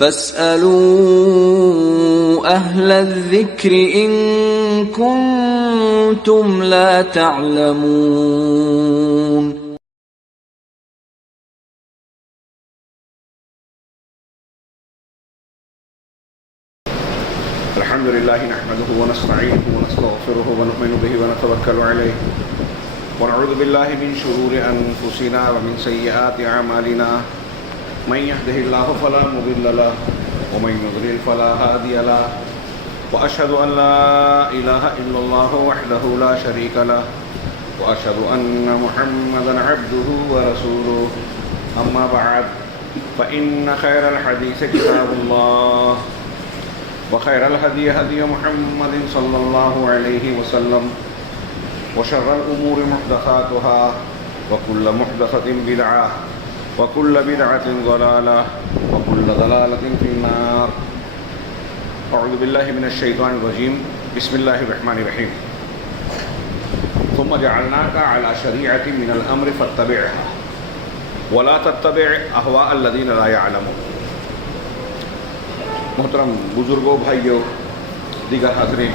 فاسألوا أهل الذكر إن كنتم لا تعلمون. الحمد لله نحمده ونستعينه ونستغفره ونؤمن به ونتوكل عليه ونعوذ بالله من شرور أنفسنا ومن سيئات أعمالنا من يهده الله فلا مضل له ومن يضلل فلا هادي له وأشهد أن لا إله إلا الله وحده لا شريك له وأشهد أن محمدا عبده ورسوله. أما بعد فإن خير الحديث كتاب الله وخير الهدي هدي محمد صلى الله عليه وسلم وشر الأمور محدثاتها وكل محدثة بدعة وكل بدعة ضلالة وكل ضلالة في النار. أعوذ بالله من الشيطان الرجيم. بسم الله الرحمن الرحيم. ثم جعلناك على شريعة من الأمر فاتبعها ولا تتبع أهواء الذين لا يعلمون. محترم بزرگوں، بھائیوں، دیگر حاضرین،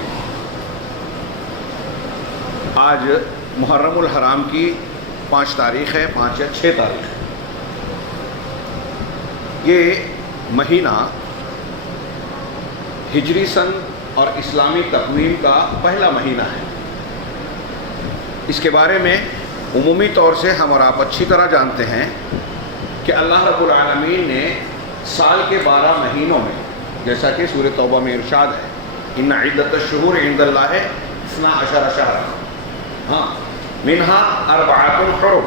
آج محرم الحرام کی 5 تاریخ ہے، 5 یا 6 تاریخ ہے. یہ مہینہ ہجری سن اور اسلامی تقویم کا پہلا مہینہ ہے. اس کے بارے میں عمومی طور سے ہم اور آپ اچھی طرح جانتے ہیں کہ اللہ رب العالمین نے سال کے 12 مہینوں میں، جیسا کہ سورہ توبہ میں ارشاد ہے، ان عدت الشہور عند اللہ 12 شہرا منہا 4 حرم.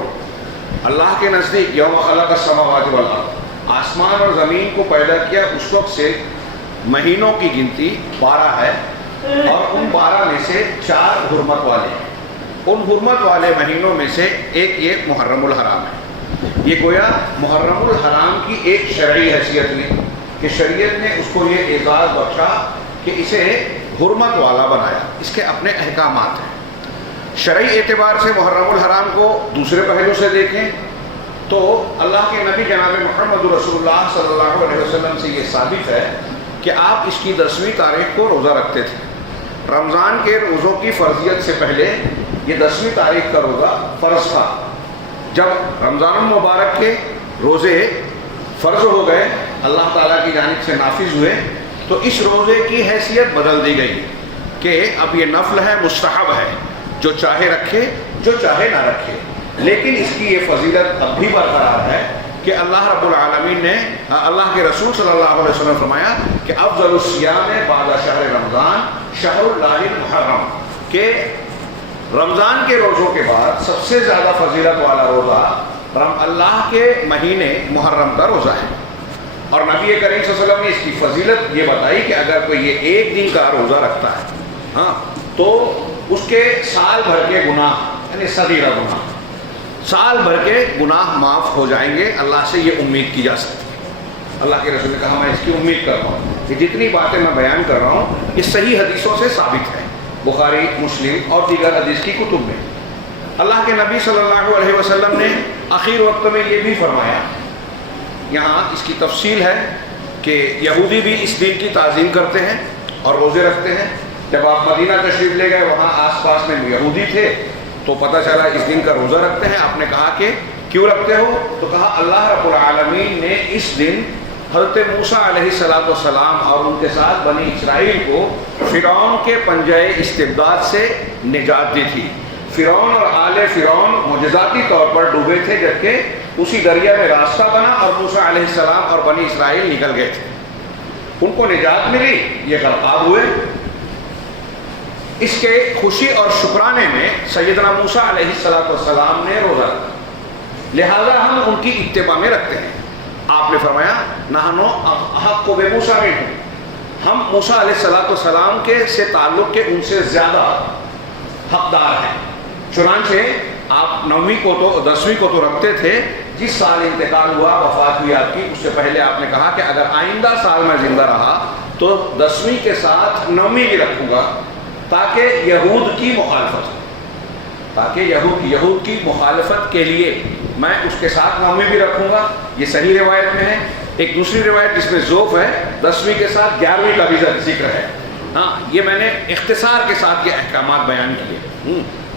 اللہ کے نزدیک یوم خلق السماوات والارض، آسمان اور زمین کو پیدا کیا اس وقت سے مہینوں کی گنتی 12 ہے، اور ان 12 میں سے 4 حرمت والے ہیں. ان حرمت والے مہینوں میں سے ایک یہ محرم الحرام ہے. یہ گویا محرم الحرام کی ایک شرعی حیثیت نے کہ شریعت نے اس کو یہ اعزاز بخشا کہ اسے حرمت والا بنایا. اس کے اپنے احکامات ہیں. شرعی اعتبار سے محرم الحرام کو دوسرے پہلو سے دیکھیں تو اللہ کے نبی جناب محمد رسول اللہ صلی اللہ علیہ وسلم سے یہ ثابت ہے کہ آپ اس کی 10ویں تاریخ کو روزہ رکھتے تھے. رمضان کے روزوں کی فرضیت سے پہلے یہ 10ویں تاریخ کا روزہ فرض تھا. جب رمضان المبارک کے روزے فرض ہو گئے، اللہ تعالیٰ کی جانب سے نافذ ہوئے، تو اس روزے کی حیثیت بدل دی گئی کہ اب یہ نفل ہے، مستحب ہے، جو چاہے رکھے جو چاہے نہ رکھے. لیکن اس کی یہ فضیلت اب بھی برقرار ہے کہ اللہ رب العالمین نے، اللہ کے رسول صلی اللہ علیہ وسلم نے فرمایا کہ افضل الصیام بعد شہر رمضان شہر اللہ المحرم، کہ رمضان کے روزوں کے بعد سب سے زیادہ فضیلت والا روزہ اللہ کے مہینے محرم کا روزہ ہے. اور نبی کریم صلی اللہ علیہ وسلم نے اس کی فضیلت یہ بتائی کہ اگر کوئی یہ ایک دن کا روزہ رکھتا ہے تو اس کے سال بھر کے گناہ، یعنی صغیرہ گناہ، سال بھر کے گناہ معاف ہو جائیں گے. اللہ سے یہ امید کی جا سکتی ہے. اللہ کے رسول نے کہا میں اس کی امید کر رہا ہوں کہ جتنی باتیں میں بیان کر رہا ہوں یہ صحیح حدیثوں سے ثابت ہے، بخاری، مسلم اور دیگر حدیث کی کتب میں. اللہ کے نبی صلی اللہ علیہ وسلم نے آخر وقت میں یہ بھی فرمایا، یہاں اس کی تفصیل ہے کہ یہودی بھی اس دن کی تعظیم کرتے ہیں اور روزے رکھتے ہیں. جب آپ مدینہ تشریف لے گئے، وہاں آس پاس میں یہودی تھے تو پتہ چلا اس دن کا روزہ رکھتے ہیں. آپ نے کہا کہ کیوں رکھتے ہو؟ تو کہا اللہ رب العالمین نے اس دن حضرت موسیٰ علیہ السلام اور ان کے ساتھ بنی اسرائیل کو فرعون کے پنجہ استبداد سے نجات دی تھی. فرعون اور آل فرعون معجزاتی طور پر ڈوبے تھے، جبکہ اسی دریا میں راستہ بنا اور موسیٰ علیہ السلام اور بنی اسرائیل نکل گئے تھے. ان کو نجات ملی، یہ غرقاب ہوئے. اس کے خوشی اور شکرانے میں سیدنا موسیٰ علیہ السلام نے روزہ رکھا، لہذا ہم ان کی اتباع میں رکھتے ہیں. آپ نے فرمایا نحن احق بموسیٰ منہم، ہم موسیٰ علیہ السلام کے سے تعلق کے ان سے زیادہ حقدار ہیں. چنانچہ آپ 9ویں کو تو 10ویں کو تو رکھتے تھے. جس سال انتقال ہوا، وفات ہوئی آپ کی، اس سے پہلے آپ نے کہا کہ اگر آئندہ سال میں زندہ رہا تو 10ویں کے ساتھ 9ویں بھی رکھوں گا تاکہ یہود کی مخالفت ہو، تاکہ یہود کی مخالفت کے لیے میں اس کے ساتھ 9ویں بھی رکھوں گا. یہ صحیح روایت میں ہے. ایک دوسری روایت جس میں ذوف ہے 10ویں کے ساتھ 11ویں کا بھی ذکر ہے. ہاں یہ میں نے اختصار کے ساتھ یہ احکامات بیان کیے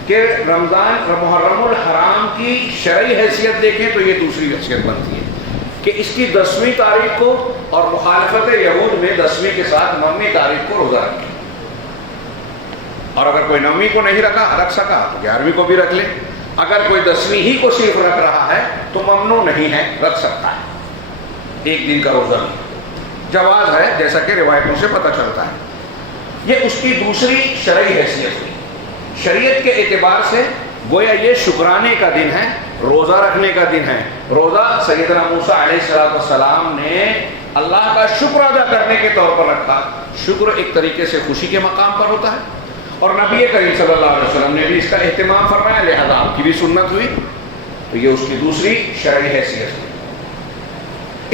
کہ رمضان محرم الحرام کی شرعی حیثیت دیکھیں تو یہ دوسری حیثیت بنتی ہے کہ اس کی 10ویں تاریخ کو اور مخالفت یہود میں 10ویں کے ساتھ 9ویں تاریخ کو روزہ رکھیں. اور اگر کوئی 9ویں کو نہیں رکھ سکا تو 11ویں کو بھی رکھ لے. اگر کوئی 10ویں ہی کو صرف رکھ رہا ہے تو ممنوع نہیں ہے, رکھ سکتا ہے. ایک دن کا روزہ جواز ہے جیسا کہ روایتوں سے پتہ چلتا ہے. یہ اس کی دوسری شرعی حیثیت ہوئی. شریعت کے اعتبار سے گویا یہ شکرانے کا دن ہے, روزہ رکھنے کا دن ہے. روزہ سیدنا موسیٰ علیہ السلام نے اللہ کا شکر ادا کرنے کے طور پر رکھا. شکر ایک طریقے سے خوشی کے مقام پر ہوتا ہے اور نبی کریم صلی اللہ علیہ وسلم نے بھی اس کا اہتمام فرمایا, لہذا آپ کی بھی سنت ہوئی. تو یہ اس کی دوسری شرعی حیثیت ہوئی.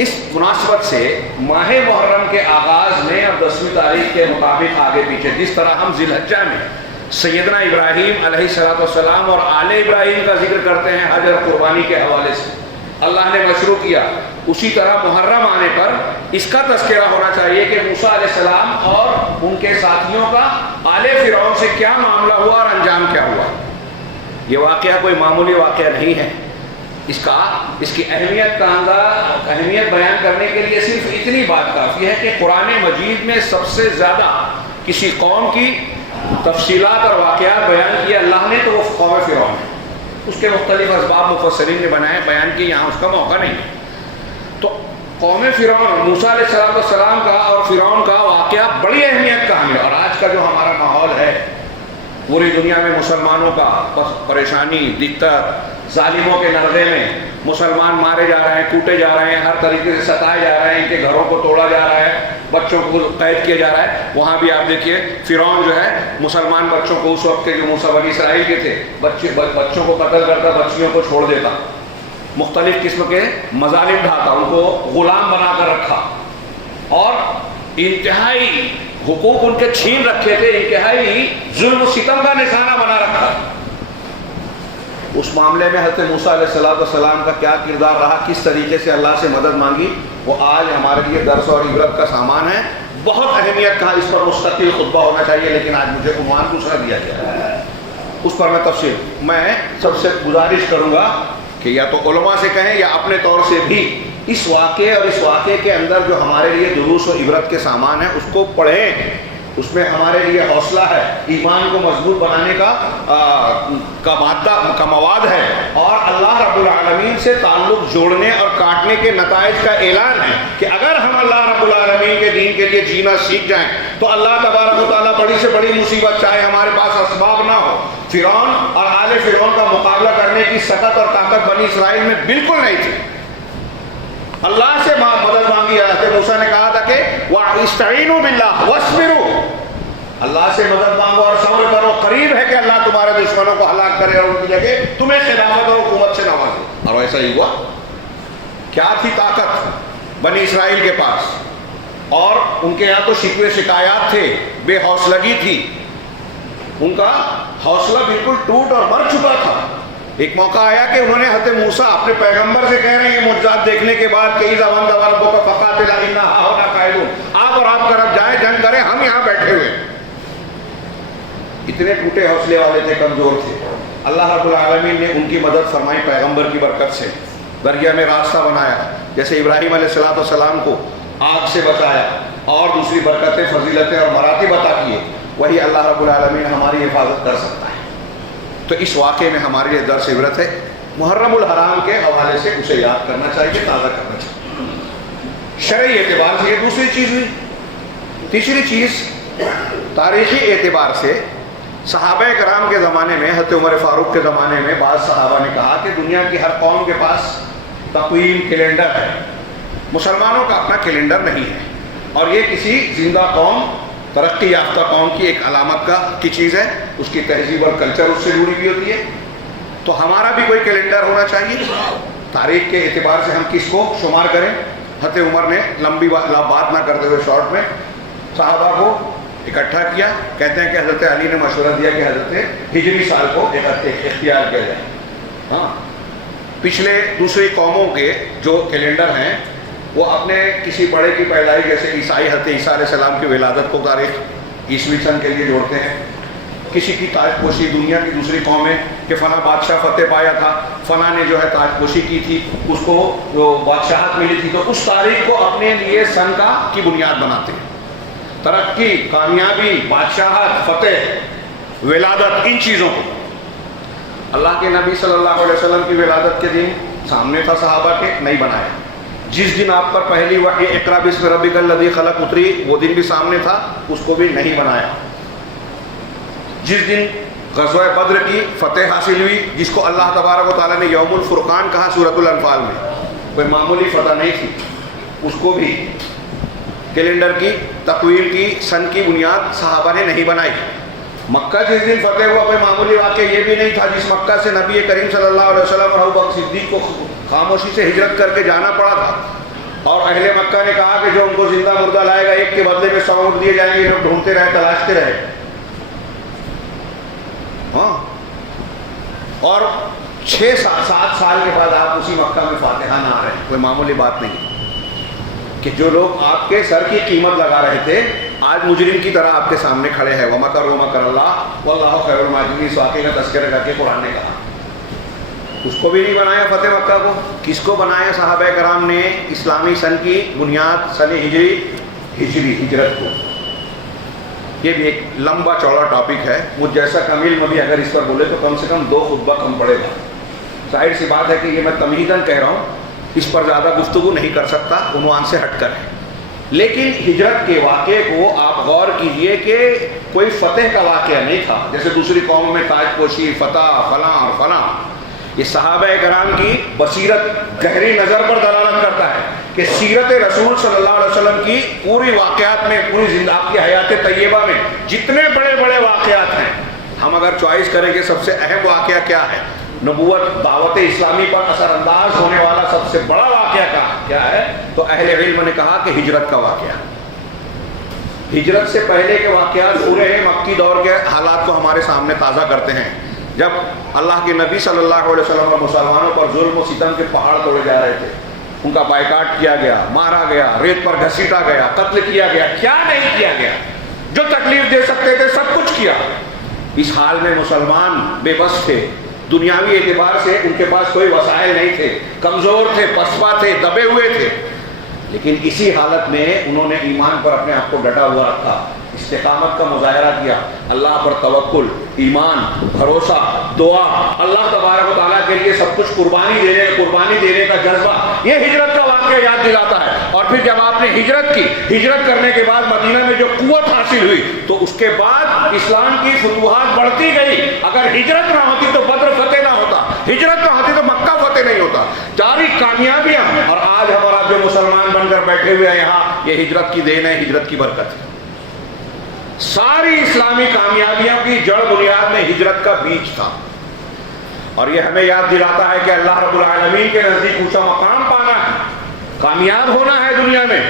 اس مناسبت سے ماہ محرم کے آغاز میں اور 10ویں تاریخ کے مطابق آگے پیچھے جس طرح ہم ذی الحجہ میں سیدنا ابراہیم علیہ السلام اور آل ابراہیم کا ذکر کرتے ہیں حج اور قربانی کے حوالے سے, اللہ نے مشروع کیا, اسی طرح محرم آنے پر اس کا تذکرہ ہونا چاہیے کہ موسیٰ علیہ السلام اور ان کے ساتھیوں کا آل فرعون سے کیا معاملہ ہوا اور انجام کیا ہوا. یہ واقعہ کوئی معمولی واقعہ نہیں ہے. اس کی اہمیت بیان کرنے کے لیے صرف اتنی بات کافی ہے کہ قرآن مجید میں سب سے زیادہ کسی قوم کی تفصیلات اور واقعات بیان کیے اللہ نے تو وہ قوم فرعون ہے. اس کے مختلف اسباب مفسرین نے بنائے بیان کیے, یہاں اس کا موقع نہیں. تو قوم فرعون موسیٰ علیہ السلام کا اور فرعون کا واقعہ بڑی اہمیت کا ہے. اور آج کا جو ہمارا ماحول ہے پوری دنیا میں مسلمانوں کا پریشانی, دقت, ظالموں کے نرغے میں مسلمان مارے جا رہے ہیں, کوٹے جا رہے ہیں, ہر طریقے سے ستائے جا رہے ہیں, ان کے گھروں کو توڑا جا رہا ہے, بچوں کو قید کیا جا رہا ہے. وہاں بھی آپ دیکھیے فرعون جو ہے مسلمان بچوں کو, اس وقت کے جو موسیٰ بنی اسرائیل کے تھے, بچوں کو قتل کرتا, بچیوں کو چھوڑ دیتا, مختلف قسم کے مظالم ڈھاتا, ان کو غلام بنا کر رکھا اور انتہائی حقوق ان کے چھین رکھے تھے, انتہائی ظلم و ستم کا نشانہ بنا رکھا. اس معاملے میں حضرت موسیٰ علیہ السلام کا کیا کردار رہا, کس طریقے سے اللہ سے مدد مانگی, وہ آج ہمارے لیے درس اور عبرت کا سامان ہے. بہت اہمیت کا اس پر مستقل خطبہ ہونا چاہیے, لیکن آج مجھے عنوان دوسرا دیا گیا ہے, اس پر میں تفصیل میں سب سے گزارش کروں گا کہ یا تو علماء سے کہیں یا اپنے طور سے بھی اس واقعے اور اس واقعے کے اندر جو ہمارے لیے دروس و عبرت کے سامان ہیں اس کو پڑھیں. اس میں ہمارے لیے حوصلہ ہے, ایمان کو مضبوط بنانے کا مواد ہے, اور اللہ رب العالمین سے تعلق جوڑنے اور کاٹنے کے نتائج کا اعلان ہے کہ اگر ہم اللہ رب العالمین کے دین کے لیے جینا سیکھ جائیں تو اللہ تبارک و تعالیٰ بڑی سے بڑی مصیبت, چاہے ہمارے پاس اسباب نہ ہو, فرعون اور آل فرعون کا مقابلہ کرنے کی سخت اور طاقت بنی اسرائیل میں بالکل نہیں تھی. اللہ سے مدد مانگی. حضرت موسیٰ نے کہا تھا کہ وَاسْتَعِينُوا بِاللَّهِ وَاصْبِرُوا, اللہ سے مدد مانگو اور صبر کرو, قریب ہے کہ اللہ تمہارے دشمنوں کو ہلاک کرے اور ان کی جگہ تمہیں خلافت اور حکومت سے نوازے. اور ایسا ہی ہوا. کیا تھی طاقت بنی اسرائیل کے پاس, اور ان کے یہاں تو شکوے شکایات تھے, بے حوصلگی تھی, ان کا حوصلہ بالکل ٹوٹ اور مر چکا تھا. ایک موقع آیا کہ انہوں نے حضرت موسیٰ اپنے پیغمبر سے کہہ رہے ہیں معجزات دیکھنے کے بعد کہ زبان ربوں کا فقاتل انا ہاؤنا قائدون, آپ اور آپ طرف جائیں, جنگ کریں, ہم یہاں بیٹھے ہوئے. اتنے ٹوٹے حوصلے والے تھے, کمزور تھے. اللہ رب العالمین نے ان کی مدد فرمائی پیغمبر کی برکت سے, دریا میں راستہ بنایا, جیسے ابراہیم علیہ السلام کو آگ سے بچایا, اور دوسری برکتیں, فضیلتیں اور مراتب عطا کیے, وہی اللہ رب العالمین ہماری حفاظت کر سکتا ہے. تو اس واقعے میں ہمارے لیے درس عبرت ہے. محرم الحرام کے حوالے سے اسے یاد کرنا چاہیے, تازہ کرنا چاہیے. شرعی اعتبار سے یہ دوسری چیز ہوئی. تیسری چیز تاریخی اعتبار سے صحابہ کرام کے زمانے میں, حضرت عمر فاروق کے زمانے میں بعض صحابہ نے کہا کہ دنیا کی ہر قوم کے پاس تقویم, کیلنڈر ہے, مسلمانوں کا اپنا کیلنڈر نہیں ہے, اور یہ کسی زندہ قوم, ترقی یافتہ قوم کی ایک علامت کی چیز ہے, اس کی تہذیب اور کلچر اس سے جڑی ہوئی ہوتی ہے. تو ہمارا بھی کوئی کیلنڈر ہونا چاہیے. تاریخ کے اعتبار سے ہم کس کو شمار کریں. حضرت عمر نے لمبی بات نہ کرتے ہوئے شارٹ میں صحابہ کو اکٹھا کیا. کہتے ہیں کہ حضرت علی نے مشورہ دیا کہ حضرت ہجری سال کو اختیار کیا جائے. ہاں, پچھلے دوسری قوموں کے جو کیلنڈر ہیں وہ اپنے کسی بڑے کی پیدائش جیسے عیسائی حضرت عیسیٰ علیہ السلام کی ولادت کو تاریخ عیسوی سن کے لیے جوڑتے ہیں. کسی کی تاج پوشی دنیا کی دوسری قومیں کہ فلاں بادشاہ فتح پایا تھا، فلاں نے جو ہے تاج پوشی کی تھی، اس کو جو بادشاہت ملی تھی، تو اس تاریخ کو اپنے لیے سن کی بنیاد بناتے ہیں. ترقی، کامیابی، بادشاہت، فتح، ولادت، ان چیزوں کو اللہ کے نبی صلی اللہ علیہ وسلم کی ولادت کے دن سامنے تھا صحابہ کے، نہیں بنایا. جس دن آپ پر پہلی وحی اقرا بسم ربک الذی خلق اتری، وہ دن بھی سامنے تھا، اس کو بھی نہیں بنایا. جس دن غزوہ بدر کی فتح حاصل ہوئی، جس کو اللہ تبارک و تعالیٰ نے یوم الفرقان کہا سورۃ الانفال میں، کوئی معمولی فتح نہیں تھی، اس کو بھی کیلنڈر کی تقویم کی سن کی بنیاد صحابہ نے نہیں بنائی. مکہ جس دن فتح ہوا کوئی معمولی واقعہ یہ بھی نہیں تھا، جس مکہ سے نبی کریم صلی اللہ علیہ وسلم اور ابوبکر صدیق کو خاموشی سے ہجرت کر کے جانا پڑا تھا. اور اہل مکہ نے کہا کہ جو ان کو زندہ مردہ لائے گا ایک کے بدلے میں 100 اونٹ دیے جائیں گے. لوگ ڈھونڈتے رہے، تلاشتے رہے. ہاں، اور 6-7 سال کے بعد آپ اسی مکہ میں فاتحہ نہ آ رہے ہیں، کوئی معمولی بات نہیں کہ جو لوگ آپ کے سر کی قیمت لگا رہے تھے آج مجرم کی طرح آپ کے سامنے کھڑے ہیں. وَمَكَرُوا مَكَرَ اللَّهُ وَاللَّهُ خَيْرُ الْمَاكِرِينَ. اس واقعے کا تذکرہ کر کے قرآن نے کہا. اس کو بھی نہیں بنایا فتح مکہ کو. کس کو بنایا؟ صحابہ کرام نے اسلامی سن کی بنیاد سن ہجری ہجرت کو. یہ بھی ایک لمبا چوڑا ٹاپک ہے. مجھ جیسا کم علم بھی اگر اس پر بولے تو کم سے کم 2 خطبہ کم پڑے گا. ظاہر سی بات ہے کہ یہ میں تمہیداً کہہ رہا ہوں، اس پر زیادہ گفتگو نہیں کر سکتا، عنوان سے ہٹ کر ہے. لیکن ہجرت کے واقعے کو آپ غور کیجئے کہ کوئی فتح کا واقعہ نہیں تھا جیسے دوسری قوموں میں تاج پوشی، فتح، فلاں اور فلاں. یہ صحابہ کرام کی بصیرت، گہری نظر پر دلالت کرتا ہے کہ سیرت رسول صلی اللہ علیہ وسلم کی پوری واقعات میں، پوری آپ کی حیات طیبہ میں جتنے بڑے بڑے واقعات ہیں، ہم اگر چوائس کریں کہ سب سے اہم واقعہ کیا ہے، نبوت دعوت اسلامی پر اثر انداز ہونے والا سب سے بڑا واقعہ کیا ہے، تو اہل علم نے کہا کہ ہجرت کا واقعہ. ہجرت سے پہلے کے واقعات پورے مکی دور کے حالات کو ہمارے سامنے تازہ کرتے ہیں. جب اللہ کے نبی صلی اللہ علیہ وسلم اور مسلمانوں پر ظلم و ستم کے پہاڑ توڑے جا رہے تھے، ان کا بائیکاٹ کیا گیا، مارا گیا، ریت پر گھسیٹا گیا، قتل کیا گیا، کیا نہیں کیا گیا، جو تکلیف دے سکتے تھے سب کچھ کیا. اس حال میں مسلمان بے بس تھے. دنیاوی اعتبار سے ان کے پاس کوئی وسائل نہیں تھے، کمزور تھے، پسپا تھے، دبے ہوئے تھے. لیکن اسی حالت میں انہوں نے ایمان پر اپنے آپ کو ڈٹا ہوا رکھا، استقامت کا مظاہرہ کیا، اللہ پر توکل، ایمان، بھروسہ، دعا، اللہ تبارک و تعالیٰ کے لیے سب کچھ قربانی دینے کا جذبہ، یہ ہجرت کا واقعہ یاد دلاتا ہے. اور پھر جب آپ نے ہجرت کی، ہجرت کرنے کے بعد مدینہ میں جو قوت حاصل ہوئی، تو اس کے بعد اسلام کی فتوحات بڑھتی گئی. اگر ہجرت نہ ہوتی تو بدر فتح نہ ہوتا، ہجرت نہ ہوتی تو مکہ فتح نہیں ہوتا. جاری کامیابیاں، اور آج ہم اور آپ جو مسلمان بن کر بیٹھے ہوئے ہیں یہاں، یہ ہجرت کی دین ہے، ہجرت کی برکت ہے. ساری اسلامی کامیابیوں کی جڑ بنیاد میں ہجرت کا بیج تھا. اور یہ ہمیں یاد دلاتا ہے کہ اللہ رب العالمین کے نزدیک اونچا مقام پانا ہے، کامیاب ہونا ہے دنیا میں،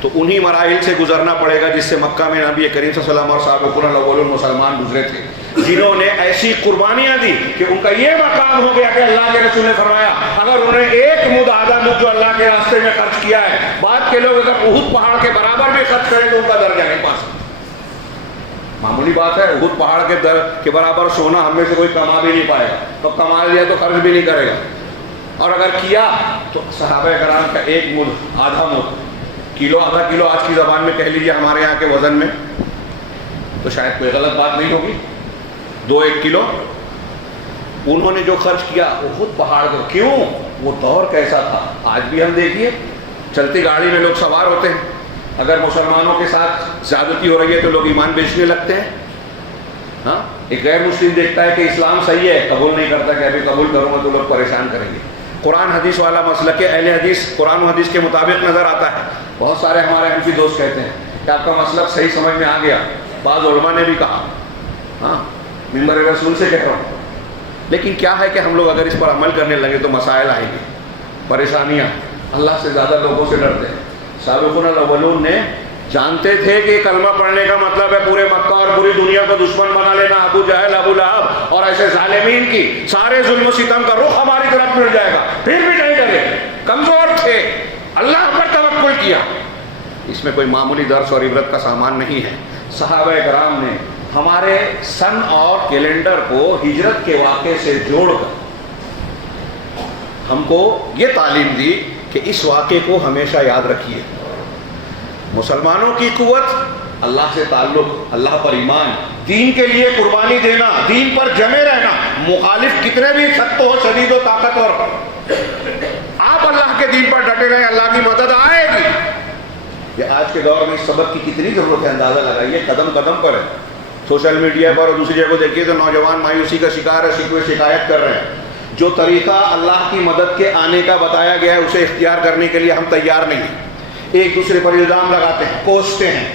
تو انہی مراحل سے گزرنا پڑے گا جس سے مکہ میں نبی کریم صلی اللہ علیہ وسلم اور سابقون الاولون مسلمان گزرے تھے، جنہوں نے ایسی قربانیاں دی کہ ان کا یہ مقام ہو گیا کہ اللہ کے رسول نے فرمایا اگر انہوں نے ایک مد آدھا مد جو اللہ کے راستے میں خرچ کیا ہے، بعد کے لوگ اگر احد پہاڑ کے برابر بھی خرچ کریں تو ان کا درجہ نہیں پا سکتے. معمولی بات ہے، احد پہاڑ کے برابر سونا ہم میں سے کوئی کما بھی نہیں پائے گا، تو کما لیا تو خرچ بھی نہیں کرے گا. اور اگر کیا تو صحابہ کرام کا ایک مد، آدھا مد، کلو، آدھا کلو آج کی زبان میں کہہ لیجیے ہمارے یہاں کے وزن میں، تو شاید کوئی غلط بات نہیں ہوگی، 2-1 کلو انہوں نے جو خرچ کیا احد پہاڑ کو. کیوں؟ وہ دور کیسا تھا. آج بھی ہم دیکھیے چلتی گاڑی میں لوگ سوار ہوتے ہیں، اگر مسلمانوں کے ساتھ زیادتی ہو رہی ہے تو لوگ ایمان بیچنے لگتے ہیں. ہاں، ایک غیر مسلم دیکھتا ہے کہ اسلام صحیح ہے، قبول نہیں کرتا کہ ابھی قبول کروں گا تو لوگ پریشان کریں گے. قرآن حدیث والا مسلک اہل حدیث قرآن و حدیث کے مطابق نظر آتا ہے. بہت سارے ہمارے حنفی دوست کہتے ہیں کہ آپ کا مسلک صحیح سمجھ میں آ گیا. بعض علماء نے بھی کہا، ہاں منبر رسول سے کہہ رہا ہوں. لیکن کیا ہے کہ ہم لوگ اگر اس پر عمل کرنے لگے تو مسائل آئیں گے، پریشانیاں. اللہ سے زیادہ لوگوں سے ڈرتے ہیں. سابقون الاولون نے جانتے تھے کہ کلمہ پڑھنے کا مطلب ہے پورے مکہ اور پوری دنیا کو دشمن بنا لینا، ابو جہل، ابو لہب اور ایسے ظالمین کی سارے ظلم و ستم کا رخ ہماری طرف مل جائے گا. پھر بھی نہیں ڈرے، کمزور تھے. اللہ پر توکل کیا. اس میں کوئی معمولی درس اور عبرت کا سامان نہیں ہے. صحابہ کرام نے ہمارے سن اور کیلنڈر کو ہجرت کے واقعے سے جوڑ کر ہم کو یہ تعلیم دی کہ اس واقعے کو ہمیشہ یاد رکھیے. مسلمانوں کی قوت اللہ سے تعلق، اللہ پر ایمان، دین کے لیے قربانی دینا، دین پر جمے رہنا، مخالف کتنے بھی سخت ہو، شدید و طاقتور، آپ اللہ کے دین پر ڈٹے رہیں، اللہ کی مدد آئے گی. یہ آج کے دور میں اس سبق کی کتنی ضرورت ہے، اندازہ لگائیے. قدم قدم پر ہے. سوشل میڈیا پر اور دوسری جگہ کو دیکھیے تو نوجوان مایوسی کا شکار ہے، شکوے شکایت کر رہے ہیں. جو طریقہ اللہ کی مدد کے آنے کا بتایا گیا ہے اسے اختیار کرنے کے لیے ہم تیار نہیں ہیں. ایک دوسرے پر الزام لگاتے ہیں، کوستے ہیں.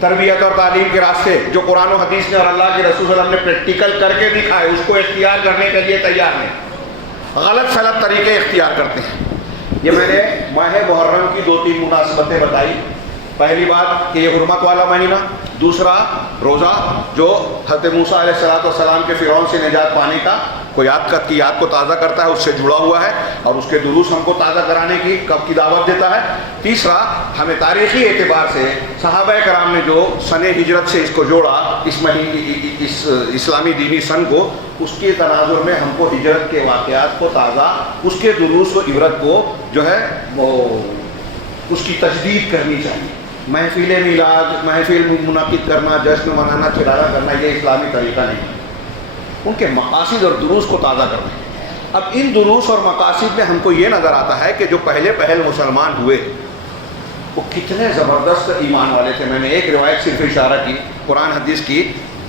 تربیت اور تعلیم کے راستے جو قرآن و حدیث نے اور اللہ کے رسول صلی اللہ علیہ وسلم نے پریکٹیکل کر کے دکھائے اس کو اختیار کرنے کے لیے تیار نہیں. غلط سلط طریقے اختیار کرتے ہیں. یہ میں نے ماہ محرم کی 2-3 مناسبتیں بتائی. پہلی بات کہ یہ حرمت والا مہینہ، دوسرا روزہ جو حضرت موسیٰ علیہ السلام کے فرعون سے نجات پانے کا یاد کو تازہ کرتا ہے، اس سے جڑا ہوا ہے اور اس کے دروس ہم کو تازہ کرانے کی دعوت دیتا ہے. تیسرا ہمیں تاریخی اعتبار سے صحابہ کرام نے جو سن ہجرت سے اس کو جوڑا، اس اسلامی دینی سن کو، اس کے تناظر میں ہم کو ہجرت کے واقعات کو تازہ، اس کے دروس و عبرت کو جو ہے وہ اس کی تجدید کرنی چاہیے. محفل میلاد، محفل منعقد کرنا، جشن منانا، چراغا کرنا یہ اسلامی طریقہ نہیں. ان کے مقاصد اور دروس کو تازہ کرنا ہے. اب ان دروس اور مقاصد میں ہم کو یہ نظر آتا ہے کہ جو پہل مسلمان ہوئے وہ کتنے زبردست ایمان والے تھے. میں نے ایک روایت صرف اشارہ کی، قرآن حدیث کی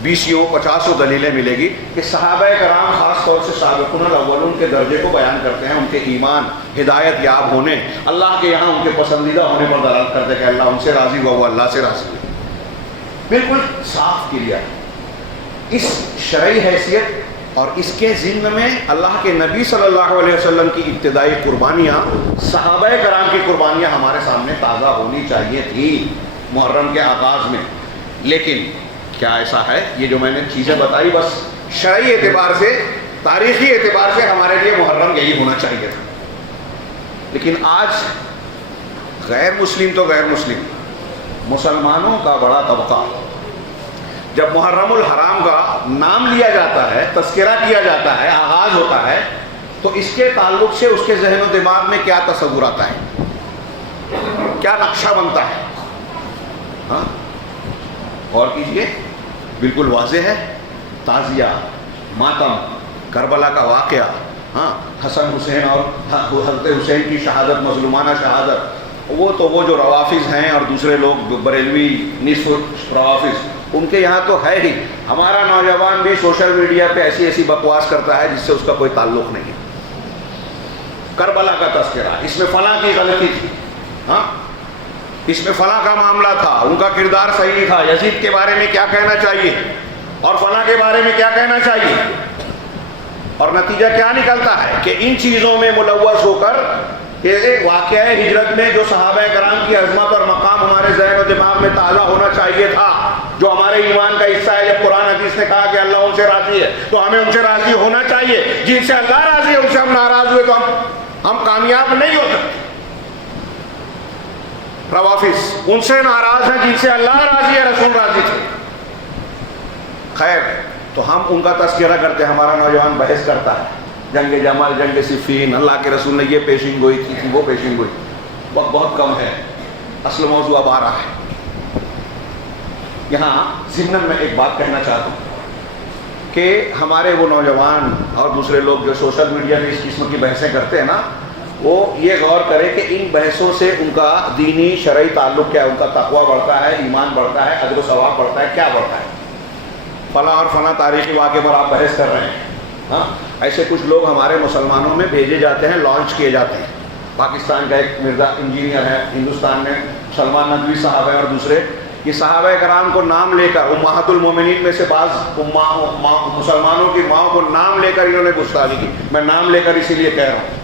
20-50 دلیلیں ملے گی کہ صحابہ کرام خاص طور سے سابقون الاولون کے درجے کو بیان کرتے ہیں، ان کے ایمان، ہدایت یاب ہونے، اللہ کے یہاں ان کے پسندیدہ ہونے پر دلالت کرتے ہیں کہ اللہ ان سے راضی ہوا، وہ اللہ سے راضی ہوا. بالکل صاف کلیا. اس شرعی حیثیت اور اس کے ضمن میں اللہ کے نبی صلی اللہ علیہ وسلم کی ابتدائی قربانیاں، صحابہ کرام کی قربانیاں ہمارے سامنے تازہ ہونی چاہیے تھی محرم کے آغاز میں. لیکن کیا ایسا ہے؟ یہ جو میں نے چیزیں بتائی بس شرعی اعتبار سے، تاریخی اعتبار سے ہمارے لیے محرم یہی ہونا چاہیے تھا. لیکن آج غیر مسلم تو غیر مسلم، مسلمانوں کا بڑا طبقہ جب محرم الحرام کا نام لیا جاتا ہے، تذکرہ کیا جاتا ہے، آغاز ہوتا ہے، تو اس کے تعلق سے اس کے ذہن و دماغ میں کیا تصور آتا ہے، کیا نقشہ بنتا ہے؟ ہاں غور کیجئے، بالکل واضح ہے. تعزیہ، ماتم، کربلا کا واقعہ، ہاں حسن حسین اور حضرت حسین کی شہادت، مظلومانہ شہادت، وہ جو روافظ ہیں اور دوسرے لوگ بریلوی نصف روافظ، ان کے یہاں تو ہے ہی. ہمارا نوجوان بھی سوشل میڈیا پہ ایسی بکواس کرتا ہے جس سے اس کا کوئی تعلق نہیں ہے. کربلا کا تذکرہ، اس میں فلاں کی غلطی تھی، ہاں اس میں فلاں کا معاملہ تھا، ان کا کردار صحیح تھا، یزید کے بارے میں کیا کہنا چاہیے اور فلاں کے بارے میں کیا کہنا چاہیے. اور نتیجہ کیا نکلتا ہے کہ ان چیزوں میں ملوث ہو کر واقعہ ہجرت میں جو صحابہ کرام کی عظمت اور مقام ہمارے ذہن و دماغ میں تازہ ہونا چاہیے تھا، جو ہمارے ایمان کا حصہ ہے. جب قرآن حدیث نے کہا کہ اللہ ان سے راضی ہے تو ہمیں ان سے راضی ہونا چاہیے. جن سے اللہ راضی ہے ان سے ہم ناراض ہوئے تو ہم کامیاب نہیں ہو سکتے. روافظ ان سے ناراض ہیں جن سے اللہ راضی ہے، رسول راضی تھے. خیر، تو ہم ان کا تذکرہ کرتے ہیں، ہمارا نوجوان بحث کرتا ہے، جنگ جمل، جنگ صفین، اللہ کے رسول نے یہ پیشین گوئی تھی، وہ پیشین گوئی. وقت بہت کم ہے، اصل موضوع اب آ رہا ہے. یہاں ضمن میں ایک بات کہنا چاہتا ہوں کہ ہمارے وہ نوجوان اور دوسرے لوگ جو سوشل میڈیا پہ اس قسم کی بحثیں کرتے ہیں نا، وہ یہ غور کرے کہ ان بحثوں سے ان کا دینی شرعی تعلق کیا ہے، ان کا تقویٰ بڑھتا ہے، ایمان بڑھتا ہے، اجر و ثواب بڑھتا ہے، کیا بڑھتا ہے؟ فلاں اور فلاں تاریخی واقعے پر آپ بحث کر رہے ہیں. ہاں ایسے کچھ لوگ ہمارے مسلمانوں میں بھیجے جاتے ہیں، لانچ کیے جاتے ہیں. پاکستان کا ایک مرزا انجینئر ہے، ہندوستان میں سلمان ندوی صاحب ہیں اور دوسرے، یہ صحابہ کرام کو نام لے کر، امہات المومنین میں سے بعض مسلمانوں کی ماں کو نام لے کر انہوں نے گستاخی کی. میں نام لے کر اسی لیے کہہ رہا ہوں.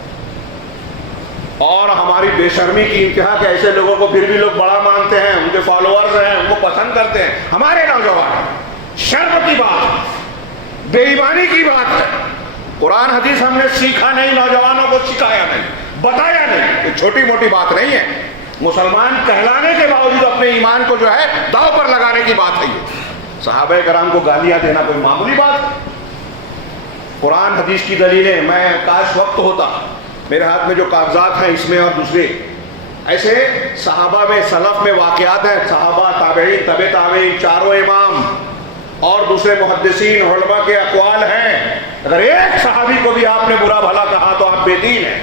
اور ہماری بے شرمی کی انتہا کہ ایسے لوگوں کو پھر بھی لوگ بڑا مانتے ہیں، ان کے فالوورز ہیں، ان کو پسند کرتے ہیں. ہمارے نوجوان، شرم کی بات، بے ایمانی کی بات ہے. قرآن حدیث ہم نے سیکھا نہیں، نوجوانوں کو سکھایا نہیں. بتایا نہیں. یہ چھوٹی موٹی بات نہیں ہے. مسلمان کہلانے کے باوجود اپنے ایمان کو جو ہے داؤ پر لگانے کی بات ہے. یہ صحابہ کرام کو گالیاں دینا کوئی معمولی بات. قرآن حدیث کی دلیلیں، میں کاش وقت ہوتا، میرے ہاتھ میں جو کاغذات ہیں اس میں اور دوسرے ایسے صحابہ میں سلف میں واقعات ہیں، صحابہ، تابعین، تبع تابعین، چاروں امام اور دوسرے محدثین علماء کے اقوال ہیں. اگر ایک صحابی کو بھی آپ نے برا بھلا کہا تو آپ بے دین ہیں.